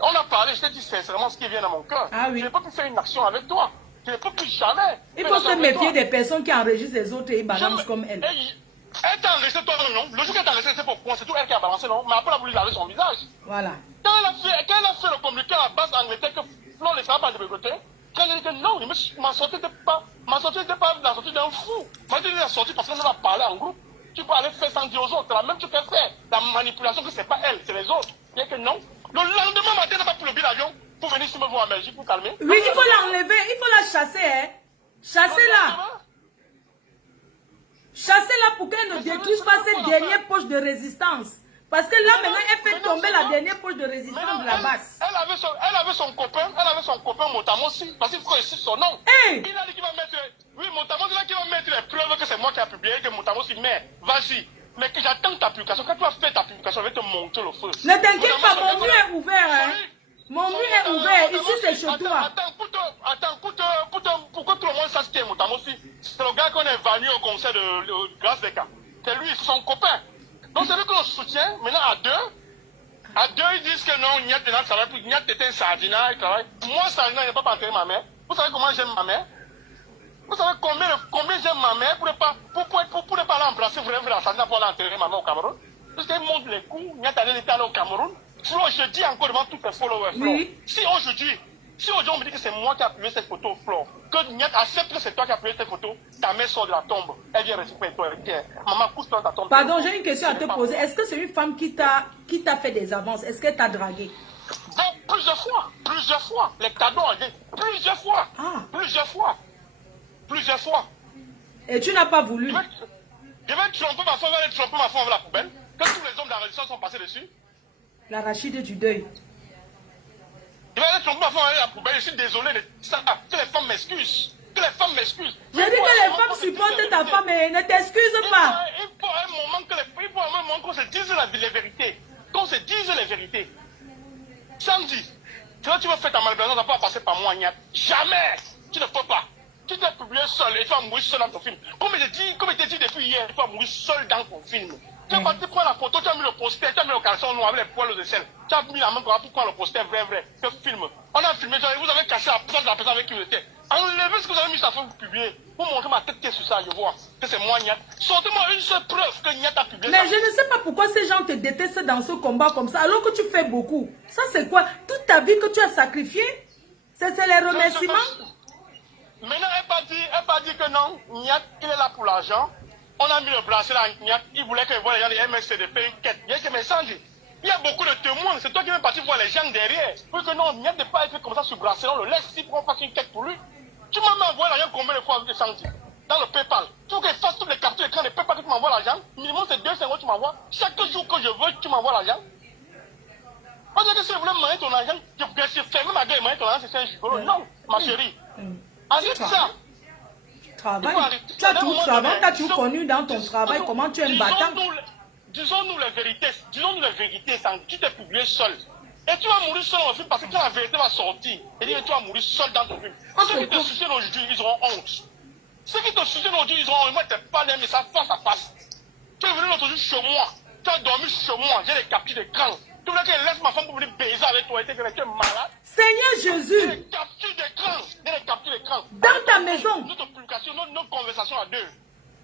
On a parlé, je t'ai dit sincèrement ce qui vient dans mon cœur. Ah oui. Je n'ai pas pu faire une action avec toi. Je ne peux plus jamais. Il faut se méfier des personnes qui enregistrent les autres et ils balancent comme elle. Elle t'a enregistré toi, non? Le jour qu'elle t'a enregistré, c'est pourquoi? C'est tout elle qui a balancé, non? Mais après, elle a voulu laver son visage. Voilà. Quand elle a fait le communiqué à la base Angleterre que Flore ne laissera pas de me côté, quand elle a dit que non, ma sortie n'était pas la sortie d'un fou. Ma sortie est la sortie parce qu'on va parler en groupe. Tu peux aller faire sans dire aux autres. C'est la même chose qu'elle fait. La manipulation que c'est pas elle, c'est les autres. Bien que non. Le lendemain matin, elle n'a pas pris le billet d'avion pour venir ici me voir en Belgique pour calmer. Oui, il faut l'enlever, il faut la chasser, hein. Chassez-la. Chassez-la pour qu'elle ne détruise pas cette dernière poche de résistance. Parce que là, maintenant, elle fait tomber la dernière poche de résistance de la base. Elle avait son copain Motamo aussi, parce qu'il faut réussir son nom. Hey. Il a dit qu'il va mettre, oui, Motamo dit qu'il va mettre les preuves que c'est moi qui ai publié, que Motamo dit, mais vas-y. Mais que j'attends ta publication. Quand tu vas faire ta publication, je vais te montrer le feu. Ne t'inquiète pas, mon mur est ouvert, hein. Mon mur est ouvert, ici c'est chez toi. Pourquoi tout le monde sache qui est Motamo aussi? C'est le gars qu'on est venu au concert de Grâce des Cas. C'est lui, c'est son copain. Donc c'est lui que l'on soutient, maintenant À deux, ils disent que non, Niat ne travaille plus. Niat était un sardinat, il travaille. Moi, sardinat, il n'a pas enterré ma mère. Vous savez comment j'aime ma mère? Vous savez combien j'aime ma mère pour ne pas l'embrasser, vous la sardinat pour l'enterrer ma mère au Cameroun? Parce qu'elle monte les coups, Niat était allé au Cameroun. Flo, je dis encore devant tous tes followers, Flo. Oui. Si aujourd'hui on me dit que c'est moi qui ai appuyé cette photo, Flo, que Niat accepte que c'est toi qui as appuyé cette photo, ta mère sort de la tombe, elle vient récupérer toi, elle dit, maman, couche-toi dans ta tombe. Pardon, j'ai une question à te poser. Est-ce que c'est une femme qui t'a fait des avances? Est-ce qu'elle t'a dragué? Plusieurs fois. Les cadeaux, plusieurs fois. Ah. Plusieurs fois. Et tu n'as pas voulu? Je vais tromper ma femme, elle tromper ma femme avec la poubelle. Que tous les hommes de la résistance sont passés dessus. L'arachide du deuil. Je vais aller tromper ma femme avec la poubelle. Je suis désolé de ça. Que les femmes m'excusent. Que les femmes m'excusent. J'ai dit que les femmes supportent ta femme et ne t'excuse pas. Il faut un moment qu'on se dise les vérités. Qu'on se dise les vérités. Samedi, tu vas faire ta malveillance, ça ne va pas passer par moi, Niat. Jamais. Tu ne peux pas. Tu t'es publié seul et tu vas mourir seul dans ton film. Comme je t'ai dit depuis hier, tu vas mourir seul dans ton film. Tu as parti prendre la photo, tu as mis le poster, tu as mis le caleçon noir avec les poils de sel. Tu as mis la main pour prendre le poster vrai. Le film. On a filmé, vous avez caché la présence de la personne avec qui vous étiez. Enlevez ce que vous avez mis sur la photo publier. Vous montrez ma tête qui est sur ça, je vois que c'est moi, Niat. Sortez-moi une seule preuve que Niat a publié ça. Mais je ne sais pas pourquoi ces gens te détestent dans ce combat comme ça, alors que tu fais beaucoup. Ça, c'est quoi? Toute ta vie que tu as sacrifié? C'est les remerciements? Maintenant, elle pas dit que non, Niat, il est là pour l'argent. On a mis le bracelet à Niat, il voulait que voit les gens des MSCDP, une quête. Il y a des messages. Il y a beaucoup de témoins, c'est toi qui veux partir voir les gens derrière. Pour que non, Niat ne pas être comme ça sur le bracelet, on le laisse ici pour qu'on fasse une quête pour lui. Tu m'as envoyé l'argent combien de fois avec Sandy? Dans le PayPal. Tu veux que je fasse toutes les captures d'écran de PayPal que tu m'envoies l'argent? Minimum c'est 2 euros que tu m'envoies. Chaque jour que je veux, tu m'envoies l'argent. On dirait que si je voulais me ton argent, je ferme ma gueule et ton argent, c'est un gigolo. Non, ma chérie. Arrête ça. Travail. Tu as tout travail, tu as tout connu dans ton travail, comment tu es un battant. Disons-nous les vérités, Sandy. Tu t'es publié seul. Et tu vas mourir seul dans le film parce que quand la vérité va sortir, et dire que tu vas mourir seul dans ton film. Ceux qui te soutiennent aujourd'hui, ils auront honte. Ceux qui te soutiennent aujourd'hui, ils auront honte. Moi, tu n'es pas des messages face à face. Tu es venu l'autre jour chez moi. Tu as dormi chez moi. J'ai des captures d'écran. Tu voulais qu'elle laisse ma femme pour venir baiser avec toi. Tu es malade. Seigneur Jésus. J'ai des captures d'écran. J'ai des captures d'écran. Dans ta maison. Notre publication, notre conversation à deux.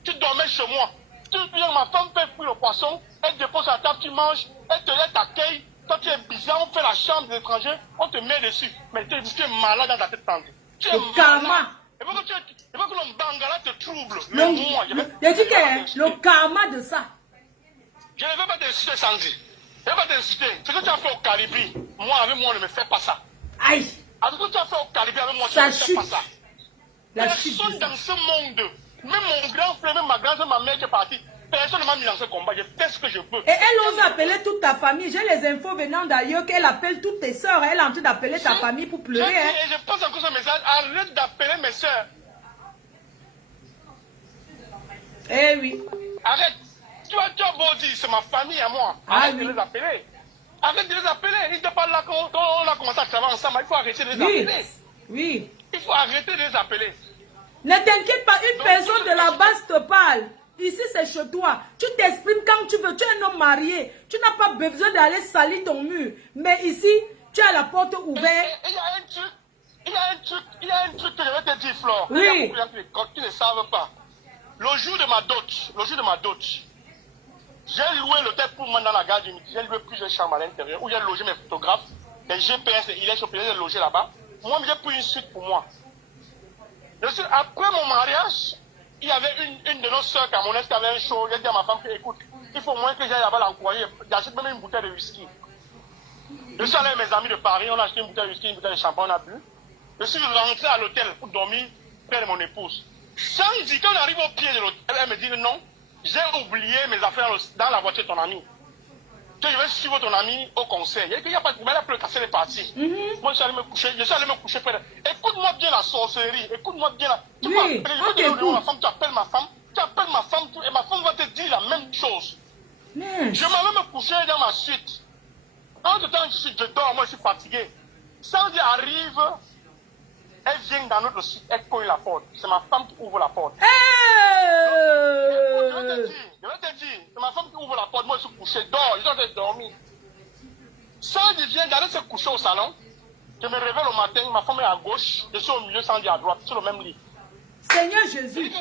Tu dormais chez moi. Tu dis que ma femme fait cuire le poisson. Elle dépose à table, tu manges. Elle t'accueille. Toi, tu es bizarre, on fait la chambre des étrangers, on te met dessus. Mais tu es malade dans ta tête tendue. Tu es Le karma. Il faut que le bangala te trouble. Mais moi, je dis que le karma de ça. Je ne vais pas t'inciter, Sandy. Je ne vais pas t'inciter. Ce que tu as fait au Caribi, moi, avec moi, on ne me fait pas ça. Aïe. Avec ce que tu as fait au Caribi, avec moi, tu ne me fais pas ça. Personne dans ce monde, même mon grand frère, même ma grand-soeur, ma mère qui est partie, personne ne m'a mis dans ce combat. Je fais ce que je peux. Et elle ose appeler toute ta famille. J'ai les infos venant d'ailleurs qu'elle appelle toutes tes soeurs. Elle est en train d'appeler ta famille pour pleurer. Et je passe encore ce message. Arrête d'appeler mes soeurs. Eh oui. Arrête. Tu as beau dire, c'est ma famille à moi. Arrête de les appeler. Arrête de les appeler. Ils te parlent là quand on a commencé à travailler ensemble. Il faut arrêter de les appeler. Oui. Il faut arrêter de les appeler. Ne t'inquiète pas, une personne de la base te parle. Ici, c'est chez toi. Tu t'exprimes quand tu veux. Tu es un homme marié. Tu n'as pas besoin d'aller salir ton mur. Mais ici, tu as la porte ouverte. Il y a un truc que je vais te dire, Flore. Oui. Il y a beaucoup de gens qui ne savent pas. Le jour de ma dot, j'ai loué l'hôtel pour moi dans la gare du Midi. J'ai loué plusieurs chambres à l'intérieur où j'ai logé mes photographes. Les GPS, il est chopé, j'ai logé là-bas. Moi, j'ai pris une suite pour moi. Après mon mariage, il y avait une de nos soeurs camerounaises qui avait un show. J'ai dit à ma femme que, écoute, il faut moins que j'aille là-bas l'encourager. J'achète même une bouteille de whisky. Je suis allé avec mes amis de Paris, on a acheté une bouteille de whisky, une bouteille de champagne, on a bu. Je suis rentré à l'hôtel pour dormir près de mon épouse. Sandy, quand on arrive au pied de l'hôtel, elle me dit non, j'ai oublié mes affaires dans la voiture de ton ami. Que je vais suivre ton ami au concert. Il n'y a pas de problème, elle peut casser les parties. Moi, je suis allé me coucher près de... Écoute-moi bien la sorcellerie, écoute-moi bien la... Tu peux appeler, je vais te donner ma femme, tu appelles ma femme, et ma femme va te dire la même chose. Je m'en vais me coucher dans ma suite. En tout temps, je dors, moi je suis fatigué. Sandy arrive, elle vient dans notre suite, elle cogne la porte. C'est ma femme qui ouvre la porte. Je vais te dire, c'est ma femme qui ouvre la porte, moi je suis couché, dors, je dois dormir. Sandy vient d'aller se coucher au salon. Je me réveille au matin, ma femme est à gauche, je suis au milieu, Sandy à droite, sur le même lit. Seigneur J'ai Jésus. dit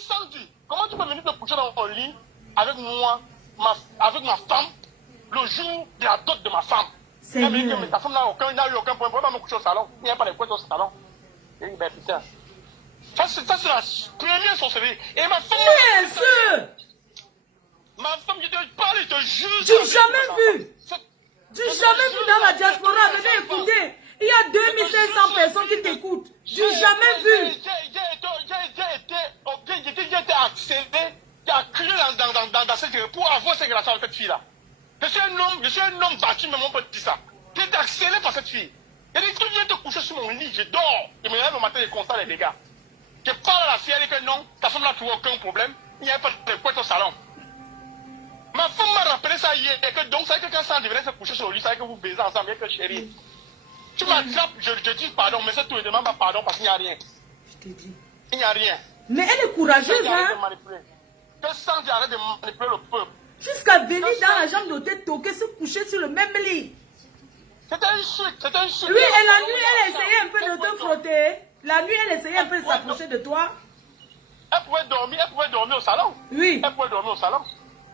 Sandy, comment tu peux venir te coucher dans mon lit avec moi, avec ma femme, le jour de la dot de ma femme? Elle me dit que ta femme n'a eu aucun point, pourquoi pas me coucher au salon? Il n'y a pas de points au salon. J'ai dit, ben putain. Ça, c'est la première sorcellerie. Et ma femme... Bien sûr. Ma femme, je te parle, je te jure. Du jamais vu. Du jamais vu dans la diaspora. Venez écouter. Il y a 2500 personnes qui t'écoutent. Du jamais vu. J'ai été accéléré, j'ai acculé dans cette pour avoir cette relation avec cette fille-là. Je suis un homme battu, mais mon pote dit ça. J'ai été accéléré par cette fille. Elle dit, tu viens te coucher sur mon lit, je dors. Je me lève le matin et constate les dégâts. Je parle à la fille, elle dit que non, ta femme n'a trouvé aucun problème. Il n'y a pas de quoi au salon. Ma femme m'a rappelé ça hier, et que donc, ça veut dire que quand Sandy venait se coucher sur le lit, ça veut dire que vous baisez ensemble, et que chérie. Tu m'attrapes, je dis pardon, mais c'est tout, je demande pas pardon parce qu'il n'y a rien. Je t'ai dit. Il n'y a rien. Mais elle est courageuse, hein. Que Sandy arrête de manipuler le peuple. Jusqu'à venir dans la chambre d'hôtel, toquer, se coucher sur le même lit. C'était une suite, c'était une suite. Oui, et la nuit, elle essayait un peu de te frotter. La nuit, elle essayait un peu de s'approcher de toi. Elle pouvait dormir au salon. Oui. Elle pouvait dormir au salon.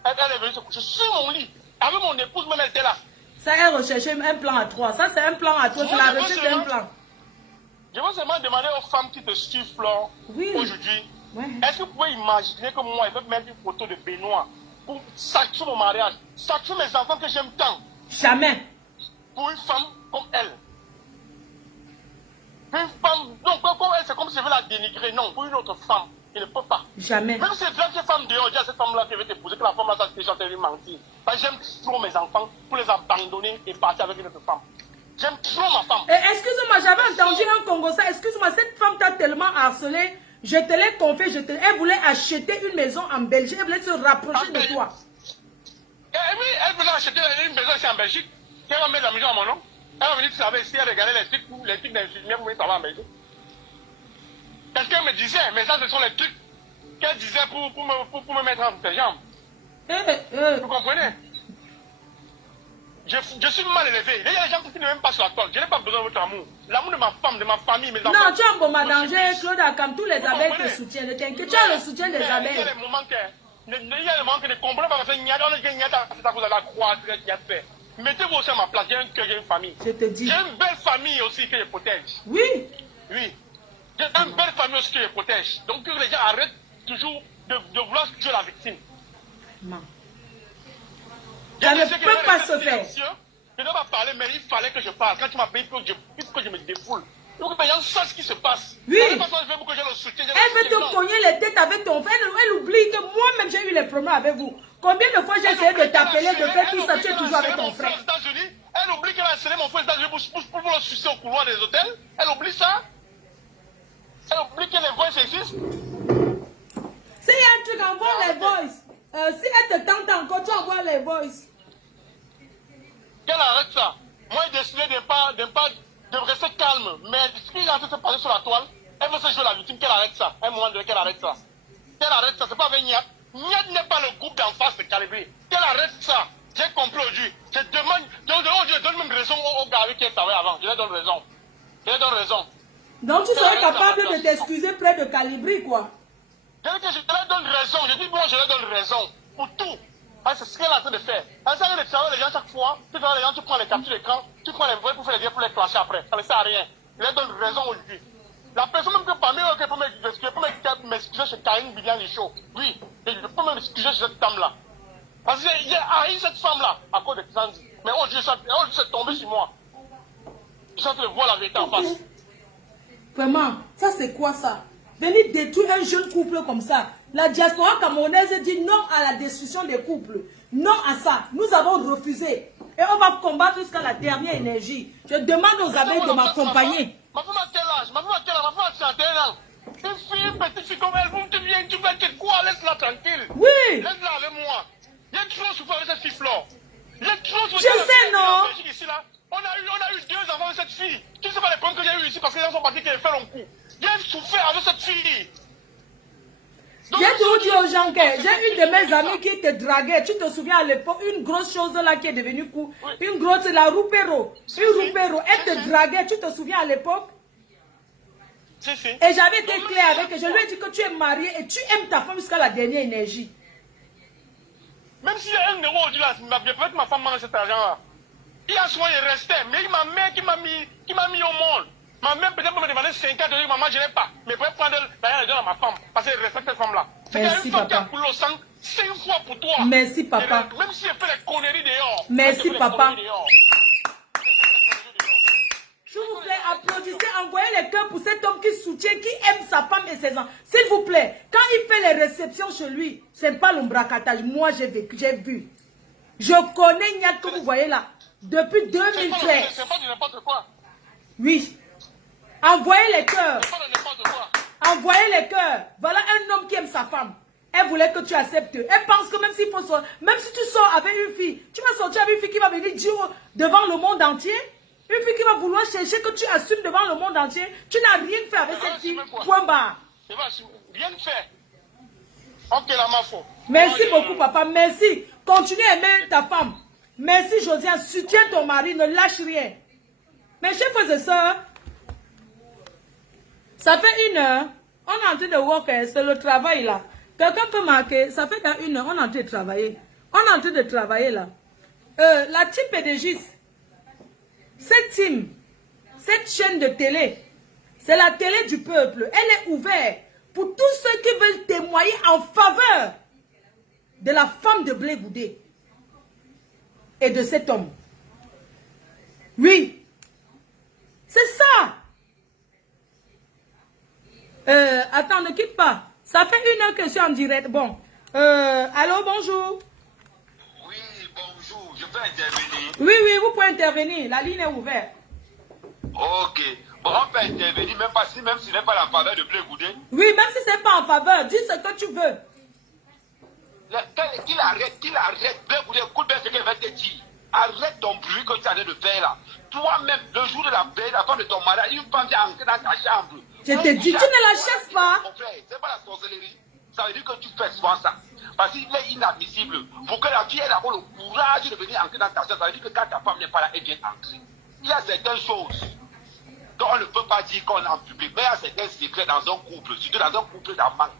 Elle est venue se coucher sur mon lit. Avec mon épouse, même elle était là. Ça, elle recherchait un plan à 3. Ça, c'est un plan à 3. C'est la recherche d'un plan. Je veux seulement demander aux femmes qui te suivent, Flore, aujourd'hui, est-ce que vous pouvez imaginer que moi, je vais mettre une photo de Benoît pour sacrifier mon mariage, sacrifier mes enfants que j'aime tant? Jamais. Pour une femme comme elle. Une femme, non, comme elle, c'est comme si je veux la dénigrer. Non, pour une autre femme, il ne peut pas. Jamais. Même si c'est une femme dehors, dis à cette femme-là qui veut t'épouser, que la femme-là, ça déjà t'avait menti. Parce que j'aime trop mes enfants pour les abandonner et partir avec une autre femme. J'aime trop ma femme. Excuse-moi, j'avais entendu un Congo ça. Excuse-moi, cette femme t'a tellement harcelé. Je te l'ai confié. Elle voulait acheter une maison en Belgique. Elle voulait se rapprocher de toi. Oui, elle voulait acheter une maison ici en Belgique. Elle va mettre la maison à mon nom. Elle va venir travailler ici, elle regardait les trucs d'infirmière pour venir travailler en Belgique. Quelqu'un me disait, mais ça, ce sont les trucs qu'elle disait pour me mettre entre ses jambes. Vous comprenez? Je suis mal élevé. Il y a des gens qui ne m'aiment pas sur la toile. Je n'ai pas besoin de votre amour. L'amour de ma femme, de ma famille, mes enfants. Non, tu as un bon danger, Claude Akam. Tous les abeilles te soutiennent. Ne t'inquiète, tu as le soutien des abeilles. Il y a des moments que je ne comprends pas parce que c'est à cause de la croix qu'il a fait. Mettez-vous aussi à ma place. J'ai un cœur, j'ai une famille. Je te dis. J'ai une belle famille aussi que je protège. Oui. Oui. J'ai une belle famille aussi que je protège. Donc que les gens arrêtent toujours de vouloir tuer la victime. Non. Ça ne peut pas se faire. Je ne vais pas parler, mais il fallait que je parle. Quand tu m'as payé, il faut que je me défoule. Donc les gens sachent ce qui se passe. Oui. Elle veut te cogner les têtes avec ton frère. Elle oublie que moi-même j'ai eu les problèmes avec vous. Combien de fois j'ai essayé de t'appeler, de faire tout ça, tu es toujours avec ton frère. Elle oublie qu'elle a scellé mon frère aux États-Unis pour le sucer au couloir des hôtels. Elle oublie ça. Elle oublie que les voix existent. S'il y a un truc, envoie les voices. Si elle te tente encore, tu envoies les voices. Qu'elle arrête ça. Moi, j'ai décidé de rester calme. Mais ce qui est en train de se passer sur la toile, elle veut se jouer la victime. Qu'elle arrête ça. À un moment donné, qu'elle arrête ça. Qu'elle arrête ça. C'est pas avec Niat. Niat n'est pas le groupe d'en face de Calibré. Qu'elle arrête ça. J'ai compris aujourd'hui. Je demande. Je donne même raison au gars avec qui elle travaillait avant. Je lui donne raison. Je lui donne raison. Donc tu serais capable de t'excuser près de Calibri, quoi. Je leur donne raison. Je dis, moi, je leur donne raison. Pour tout. C'est ce qu'elle est en train de faire. Elle sert de travailler les gens chaque fois. Tu travailles les gens, tu prends les captures d'écran, tu prends les voix pour faire les liens pour les clasher après. Ça ne sert à rien. Je leur donne raison aujourd'hui. La personne même que parmi eux qui peut m'excuser chez Karine Bibian du show. Oui, je peux m'excuser chez cette dame-là. Parce que j'ai haï cette femme-là à cause de Sandy. Mais aujourd'hui, c'est tombé sur moi. Je suis en train de voir la vérité en face. Vraiment, ça c'est quoi ça? Venir détruire un jeune couple comme ça. La diaspora camerounaise dit non à la destruction des couples. Non à ça. Nous avons refusé. Et on va combattre jusqu'à la dernière énergie. Je demande aux abeilles de m'accompagner. Ma femme a quel âge? Ma femme a 31 ans. Une fille, une petite fille comme elle, vous tu viens, tu fais que quoi? Laisse-la tranquille. Oui. Laisse-la avec moi. Il y a trop souffert avec cette fille Flore. Il y a trop souffert. Je sais, non? Ici, là. On a eu 2 enfants avec cette fille. Tu ne sais pas les problèmes que j'ai eu ici parce que les gens sont partis qui ont fait long coup. Il y a souffert avec cette fille. J'ai toujours dit aux gens que j'ai une de mes amies qui te draguait. Tu te souviens à l'époque, une grosse chose là qui est devenue cool. Oui. Une grosse, la Roupero. Si, Une si. Roupero. Elle te draguait. Tu te souviens à l'époque? Si, si. Et j'avais été claire avec elle. Je lui ai dit que tu es marié et tu aimes ta femme jusqu'à la dernière énergie. Même s'il y a 1 euro aujourd'hui, là, peut-être ma femme mange cet argent-là. Il y a soin, il restait. Mais ma mère qui m'a mis au monde. Ma mère peut-être me demander 5 ans de dire, maman, je n'ai pas. Mais pour prendre l'argent à ma femme. Parce qu'elle respecte cette femme-là. C'est Merci, une femme qui a papa. coulé au sang 5 fois pour toi. Merci, papa. Et même si elle fait les conneries dehors. Merci, elle fait les papa. conneries dehors. S'il vous plaît, applaudissez, envoyez les cœurs pour cet homme qui soutient, qui aime sa femme et ses enfants. S'il vous plaît, quand il fait les réceptions chez lui, ce n'est pas l'ombracatage. Moi, j'ai vécu, j'ai vu. Je connais Niat que vous voyez là, depuis 2013. C'est pas de n'importe quoi. Oui. Envoyez les cœurs. C'est pas de n'importe quoi. Envoyez les cœurs. Voilà un homme qui aime sa femme. Elle voulait que tu acceptes. Elle pense que même s'il faut sortir, même si tu sors avec une fille, tu vas sortir avec une fille qui va venir dire devant le monde entier. Une fille qui va vouloir chercher que tu assumes devant le monde entier. Tu n'as rien fait avec cette fille. Point barre. C'est pas bien fait. Ok, la mafo. Merci beaucoup, papa. Merci. Continue à aimer ta femme. Merci, Josiane. Soutiens ton mari. Ne lâche rien. Mes chers frères et sœurs, ça fait 1 heure. On est en train de voir que c'est le travail là. Quelqu'un peut marquer. Ça fait dans 1 heure. On est en train de travailler. On est en train de travailler là. La team PDG, cette team, cette chaîne de télé, c'est la télé du peuple. Elle est ouverte pour tous ceux qui veulent témoigner en faveur de la femme de Blé Goudé et de cet homme. Oui, c'est ça. Attends, ne quitte pas. Ça fait 1 heure que je suis en direct. Bon. Allô, bonjour. Oui, bonjour. Je peux intervenir. Oui, oui, vous pouvez intervenir. La ligne est ouverte. Ok. Bon, on peut intervenir, même si ce n'est pas la faveur de Blé Goudé. Oui, même si ce n'est pas en faveur. Dis ce que tu veux. Qu'il arrête. Blé Goudé, écoute bien ce qu'elle va te dire. Arrête ton bruit que tu es en train de faire là. Toi-même, le jour de la paix, la femme de ton mari, une femme qui est entrée dans ta chambre. Je te dis, tu ne la chasses pas. Mon frère, c'est pas la sorcellerie. Ça veut dire que tu fais souvent ça. Parce qu'il est inadmissible. Pour que la fille ait d'abord le courage de venir entrer dans ta chambre, ça veut dire que quand ta femme n'est pas là, elle vient entrer. Il y a certaines choses qu'on ne peut pas dire qu'on est en public, mais il y a certains secrets dans un couple, surtout dans un couple d'amants,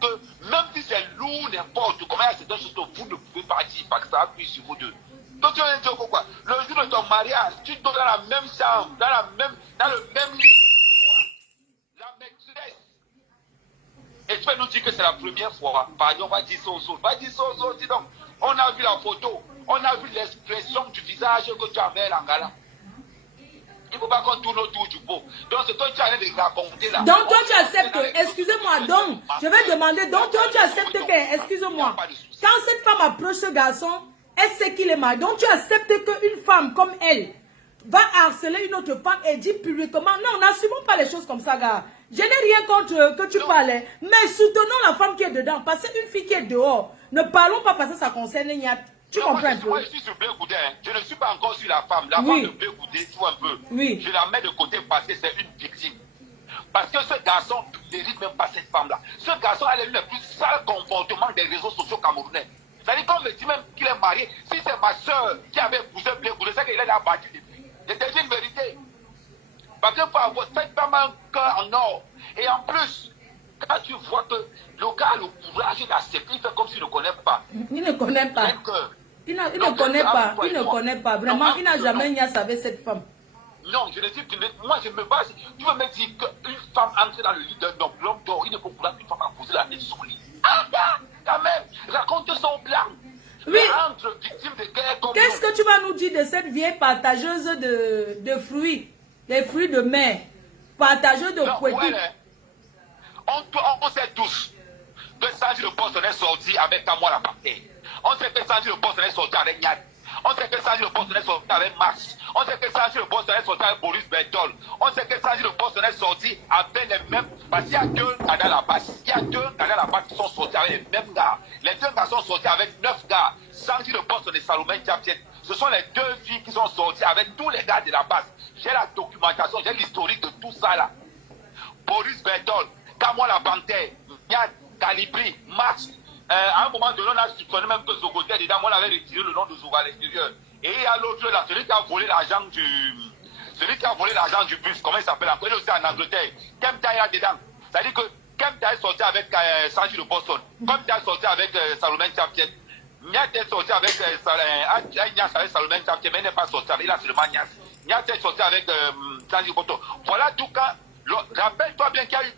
que même si c'est lourd, n'importe comment, il y a certaines choses que vous ne pouvez pas dire parce que ça appuie sur vous deux. Donc tu vas dire quoi? Le jour de ton mariage, tu dors dans la même chambre, dans le même lit, la maîtresse. Et tu vas nous dire que c'est la première fois. Pardon, on va dire ça, va dire ça, dis donc. On a vu la photo, on a vu l'expression du visage que tu avais là, là. Il ne faut pas qu'on tourne autour du pot. Donc c'est toi qui as de raconter là. Donc toi tu acceptes, excusez-moi, donc je vais demander, donc toi tu acceptes que, excusez-moi, quand cette femme approche ce garçon, elle sait qu'il est marié. Donc tu acceptes qu'une femme comme elle va harceler une autre femme et dit publiquement, non, n'assumons pas les choses comme ça, gars. Je n'ai rien contre que tu parles, mais soutenons la femme qui est dedans, parce qu'une fille qui est dehors, ne parlons pas parce que ça concerne Niat. Tu comprends un peu? Moi, je suis sur Blé Goudé, hein. Je ne suis pas encore sur la femme. La femme de Blé Goudé, tu vois un peu. Oui. Je la mets de côté parce que c'est une victime. Parce que ce garçon ne mérite même pas cette femme-là. Ce garçon a le plus sale comportement des réseaux sociaux camerounais. C'est-à-dire qu'on me dit même qu'il est marié. Si c'est ma soeur qui avait épousé Blé Goudé, c'est qu'elle est là battu depuis. C'est déjà une vérité. Parce que pour avoir cette femme a un cœur en or. Et en plus, quand tu vois que le gars a le courage d'accepter, il fait comme s'il ne connaît pas. Il ne connaît pas. Il ne connaît pas. Il ne connaît pas. Vraiment, il n'a jamais niasse avec cette femme. Non, je ne dis que moi je me base. Tu veux me dire qu'une femme entre dans le lit d'un homme, l'homme dort, il ne faut pas qu'une femme a posé la tête sur lui. Ah, quand même, raconte son plan. Oui. Entre victimes de guerre comme Qu'est-ce que tu vas nous dire de cette vieille partageuse de fruits, des fruits de mer, partageuse de poétique? Ouais, on sait tous que Sanji le poste est sorti avec Kamoa par terre. On sait que Sanji le poste est sorti avec Niat. On sait que Sanji le poste est sorti avec Max. On sait que Sanji le poste est sorti avec Boris Bertol. On sait que Sanji le poste est sorti avec les mêmes. Parce qu'il y a 2 gars à la base. Il y a 2 gars à la base qui sont sortis avec les mêmes gars. Les 2 gars sont sortis avec 9 gars. Sanji le poste de Salomé Diabjet. Ce sont les 2 filles qui sont sorties avec tous les gars de la base. J'ai la documentation, j'ai l'historique de tout ça là. Boris Bertol, Kamoa la panthère, Niat, Calibri, Max. À un moment donné, on a soupçonné même que Zogo était dedans. Moi, on avait retiré le nom de Zogo à l'extérieur. Et il y a l'autre là, celui qui a volé l'argent du bus, comment il s'appelle encore? Il est aussi en Angleterre. Kemta est dedans. C'est-à-dire que Kemta est sorti avec Sanji de Boston. Kemta est sorti avec Salomon Chaptier. Niat est sorti avec Salomon Chaptier, mais il n'est pas sorti avec, il a seulement Niat. Niat est sorti avec Sanji de Boston. Voilà tout cas. Rappelle-toi bien qu'il y a eu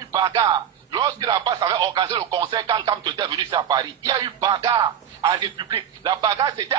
une bagarre. Lorsque la base avait organisé le concert, quand Kamto était venu ici à Paris, il y a eu bagarre à République. La bagarre, c'était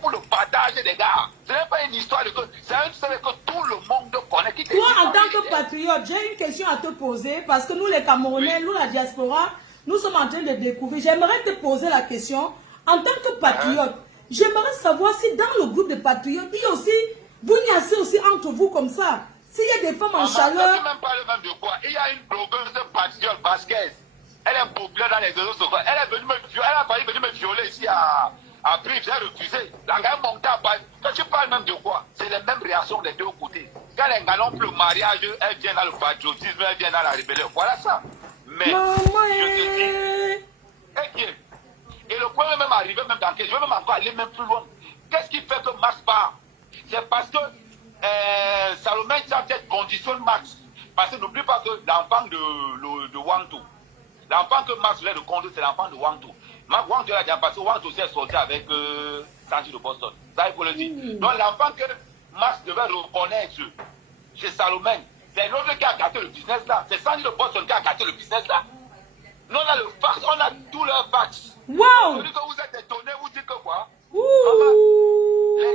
pour le partage des gars. Ce n'est pas une histoire de que. C'est une histoire que tout le monde connaît. Qui toi, en tant que patriote, j'ai une question à te poser. Parce que nous, les Camerounais, nous, la diaspora, nous sommes en train de découvrir. J'aimerais te poser la question. En tant que patriote, j'aimerais savoir si dans le groupe de patriotes, il y a aussi, vous n'y avez aussi entre vous comme ça. S'il y a des femmes en chaleur. Je ne même pas le même de quoi. Il y a une blogueuse patriote basquaise. Elle est populaire dans les réseaux sociaux. Elle est venue me violer ici à Brive. J'ai refusé. La gars monte à Paris. Quand tu parles même de quoi? C'est les mêmes réactions des deux côtés. Quand les gars n'ont plus le mariage, elle vient dans le patriotisme, elle vient dans la rébellion. Voilà ça. Mais je te dis, et le point est même arrivé même dans je vais même encore aller même plus loin. Qu'est-ce qui fait que Max part? C'est parce que Salomon Chaptier conditionne Max. Parce que n'oublie pas que l'enfant de Wantou, l'enfant que Max voulait de conduire, c'est l'enfant de Wantou. Wantou l'a déjà passé, Wantou aussi est sorti avec Sanji de Boston. Ça, il faut le dire. Donc l'enfant que Max devait reconnaître chez Salomon, c'est l'autre qui a gâté le business là. C'est Sanji de Boston qui a gâté le business là. Nous, on a le fax, on a tous leurs fax. Wow! Celui que vous êtes étonné, vous dites que quoi? Ouh! Les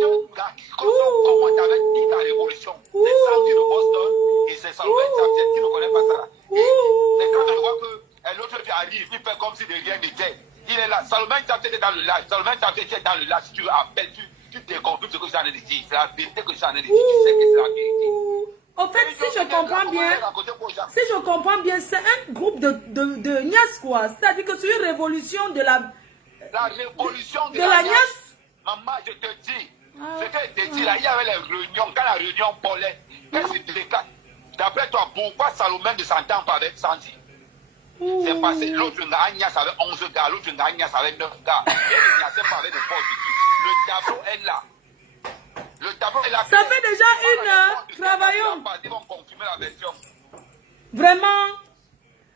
deux gars qui commentent avec toute la révolution, c'est Sanji de Boston et c'est Salomon Chaptier qui ne connaît pas ça là. Et quand on voit que l'autre qui arrive, il fait comme si de rien n'était. Il est là. Salomon Chaptier est dans le live. Salomon Chaptier est dans le live. Si tu appelles, tu déconfirmes ce que j'ai en train de dire. C'est la vérité que j'ai en train de dire. Tu sais que c'est la vérité. En fait, si je comprends bien, c'est un groupe de Nias, quoi. C'est-à-dire que c'est une révolution de la révolution de la Nias. Maman, je te dis, ce que je te dis là, il y avait les réunions, quand la réunion parlait, qu'est-ce que tu d'après toi, pourquoi Salomon ne s'entend pas avec Sanji? C'est parce que l'autre Nias avait 11 gars, l'autre Nias avait 9 gars. Et il n'y a pas avec n'importe qui. Le tableau est là. Le tableau est là. Ça fait déjà une heure, travaillons. Ils vont confirmer la version. Vraiment,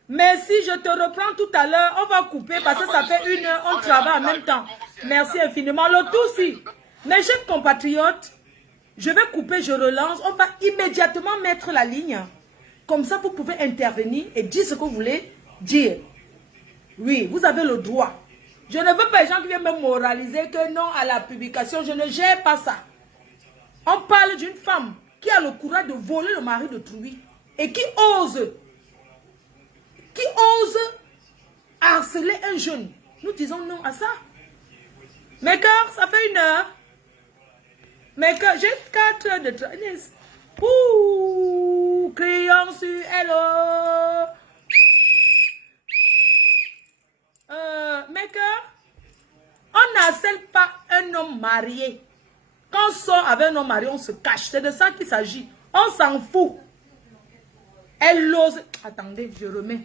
merci, je te reprends tout à l'heure. On va couper parce que ça fait une heure, on travaille en même temps. Merci infiniment. Le tout si, mes chers compatriotes, je vais couper, je relance. On va immédiatement mettre la ligne. Comme ça, vous pouvez intervenir et dire ce que vous voulez dire. Oui, vous avez le droit. Je ne veux pas les gens qui viennent me moraliser que non à la publication. Je ne gère pas ça. On parle d'une femme qui a le courage de voler le mari d'autrui et qui ose harceler un jeune. Nous disons non à ça. Mes cœurs, ça fait une heure. Mes cœurs, j'ai 4 heures de travail. Ouh, crayon sur hello. Mes cœurs, on n'harcèle pas un homme marié. Quand on sort avec un homme marié, on se cache. C'est de ça qu'il s'agit. On s'en fout. Elle ose. Attendez, je remets.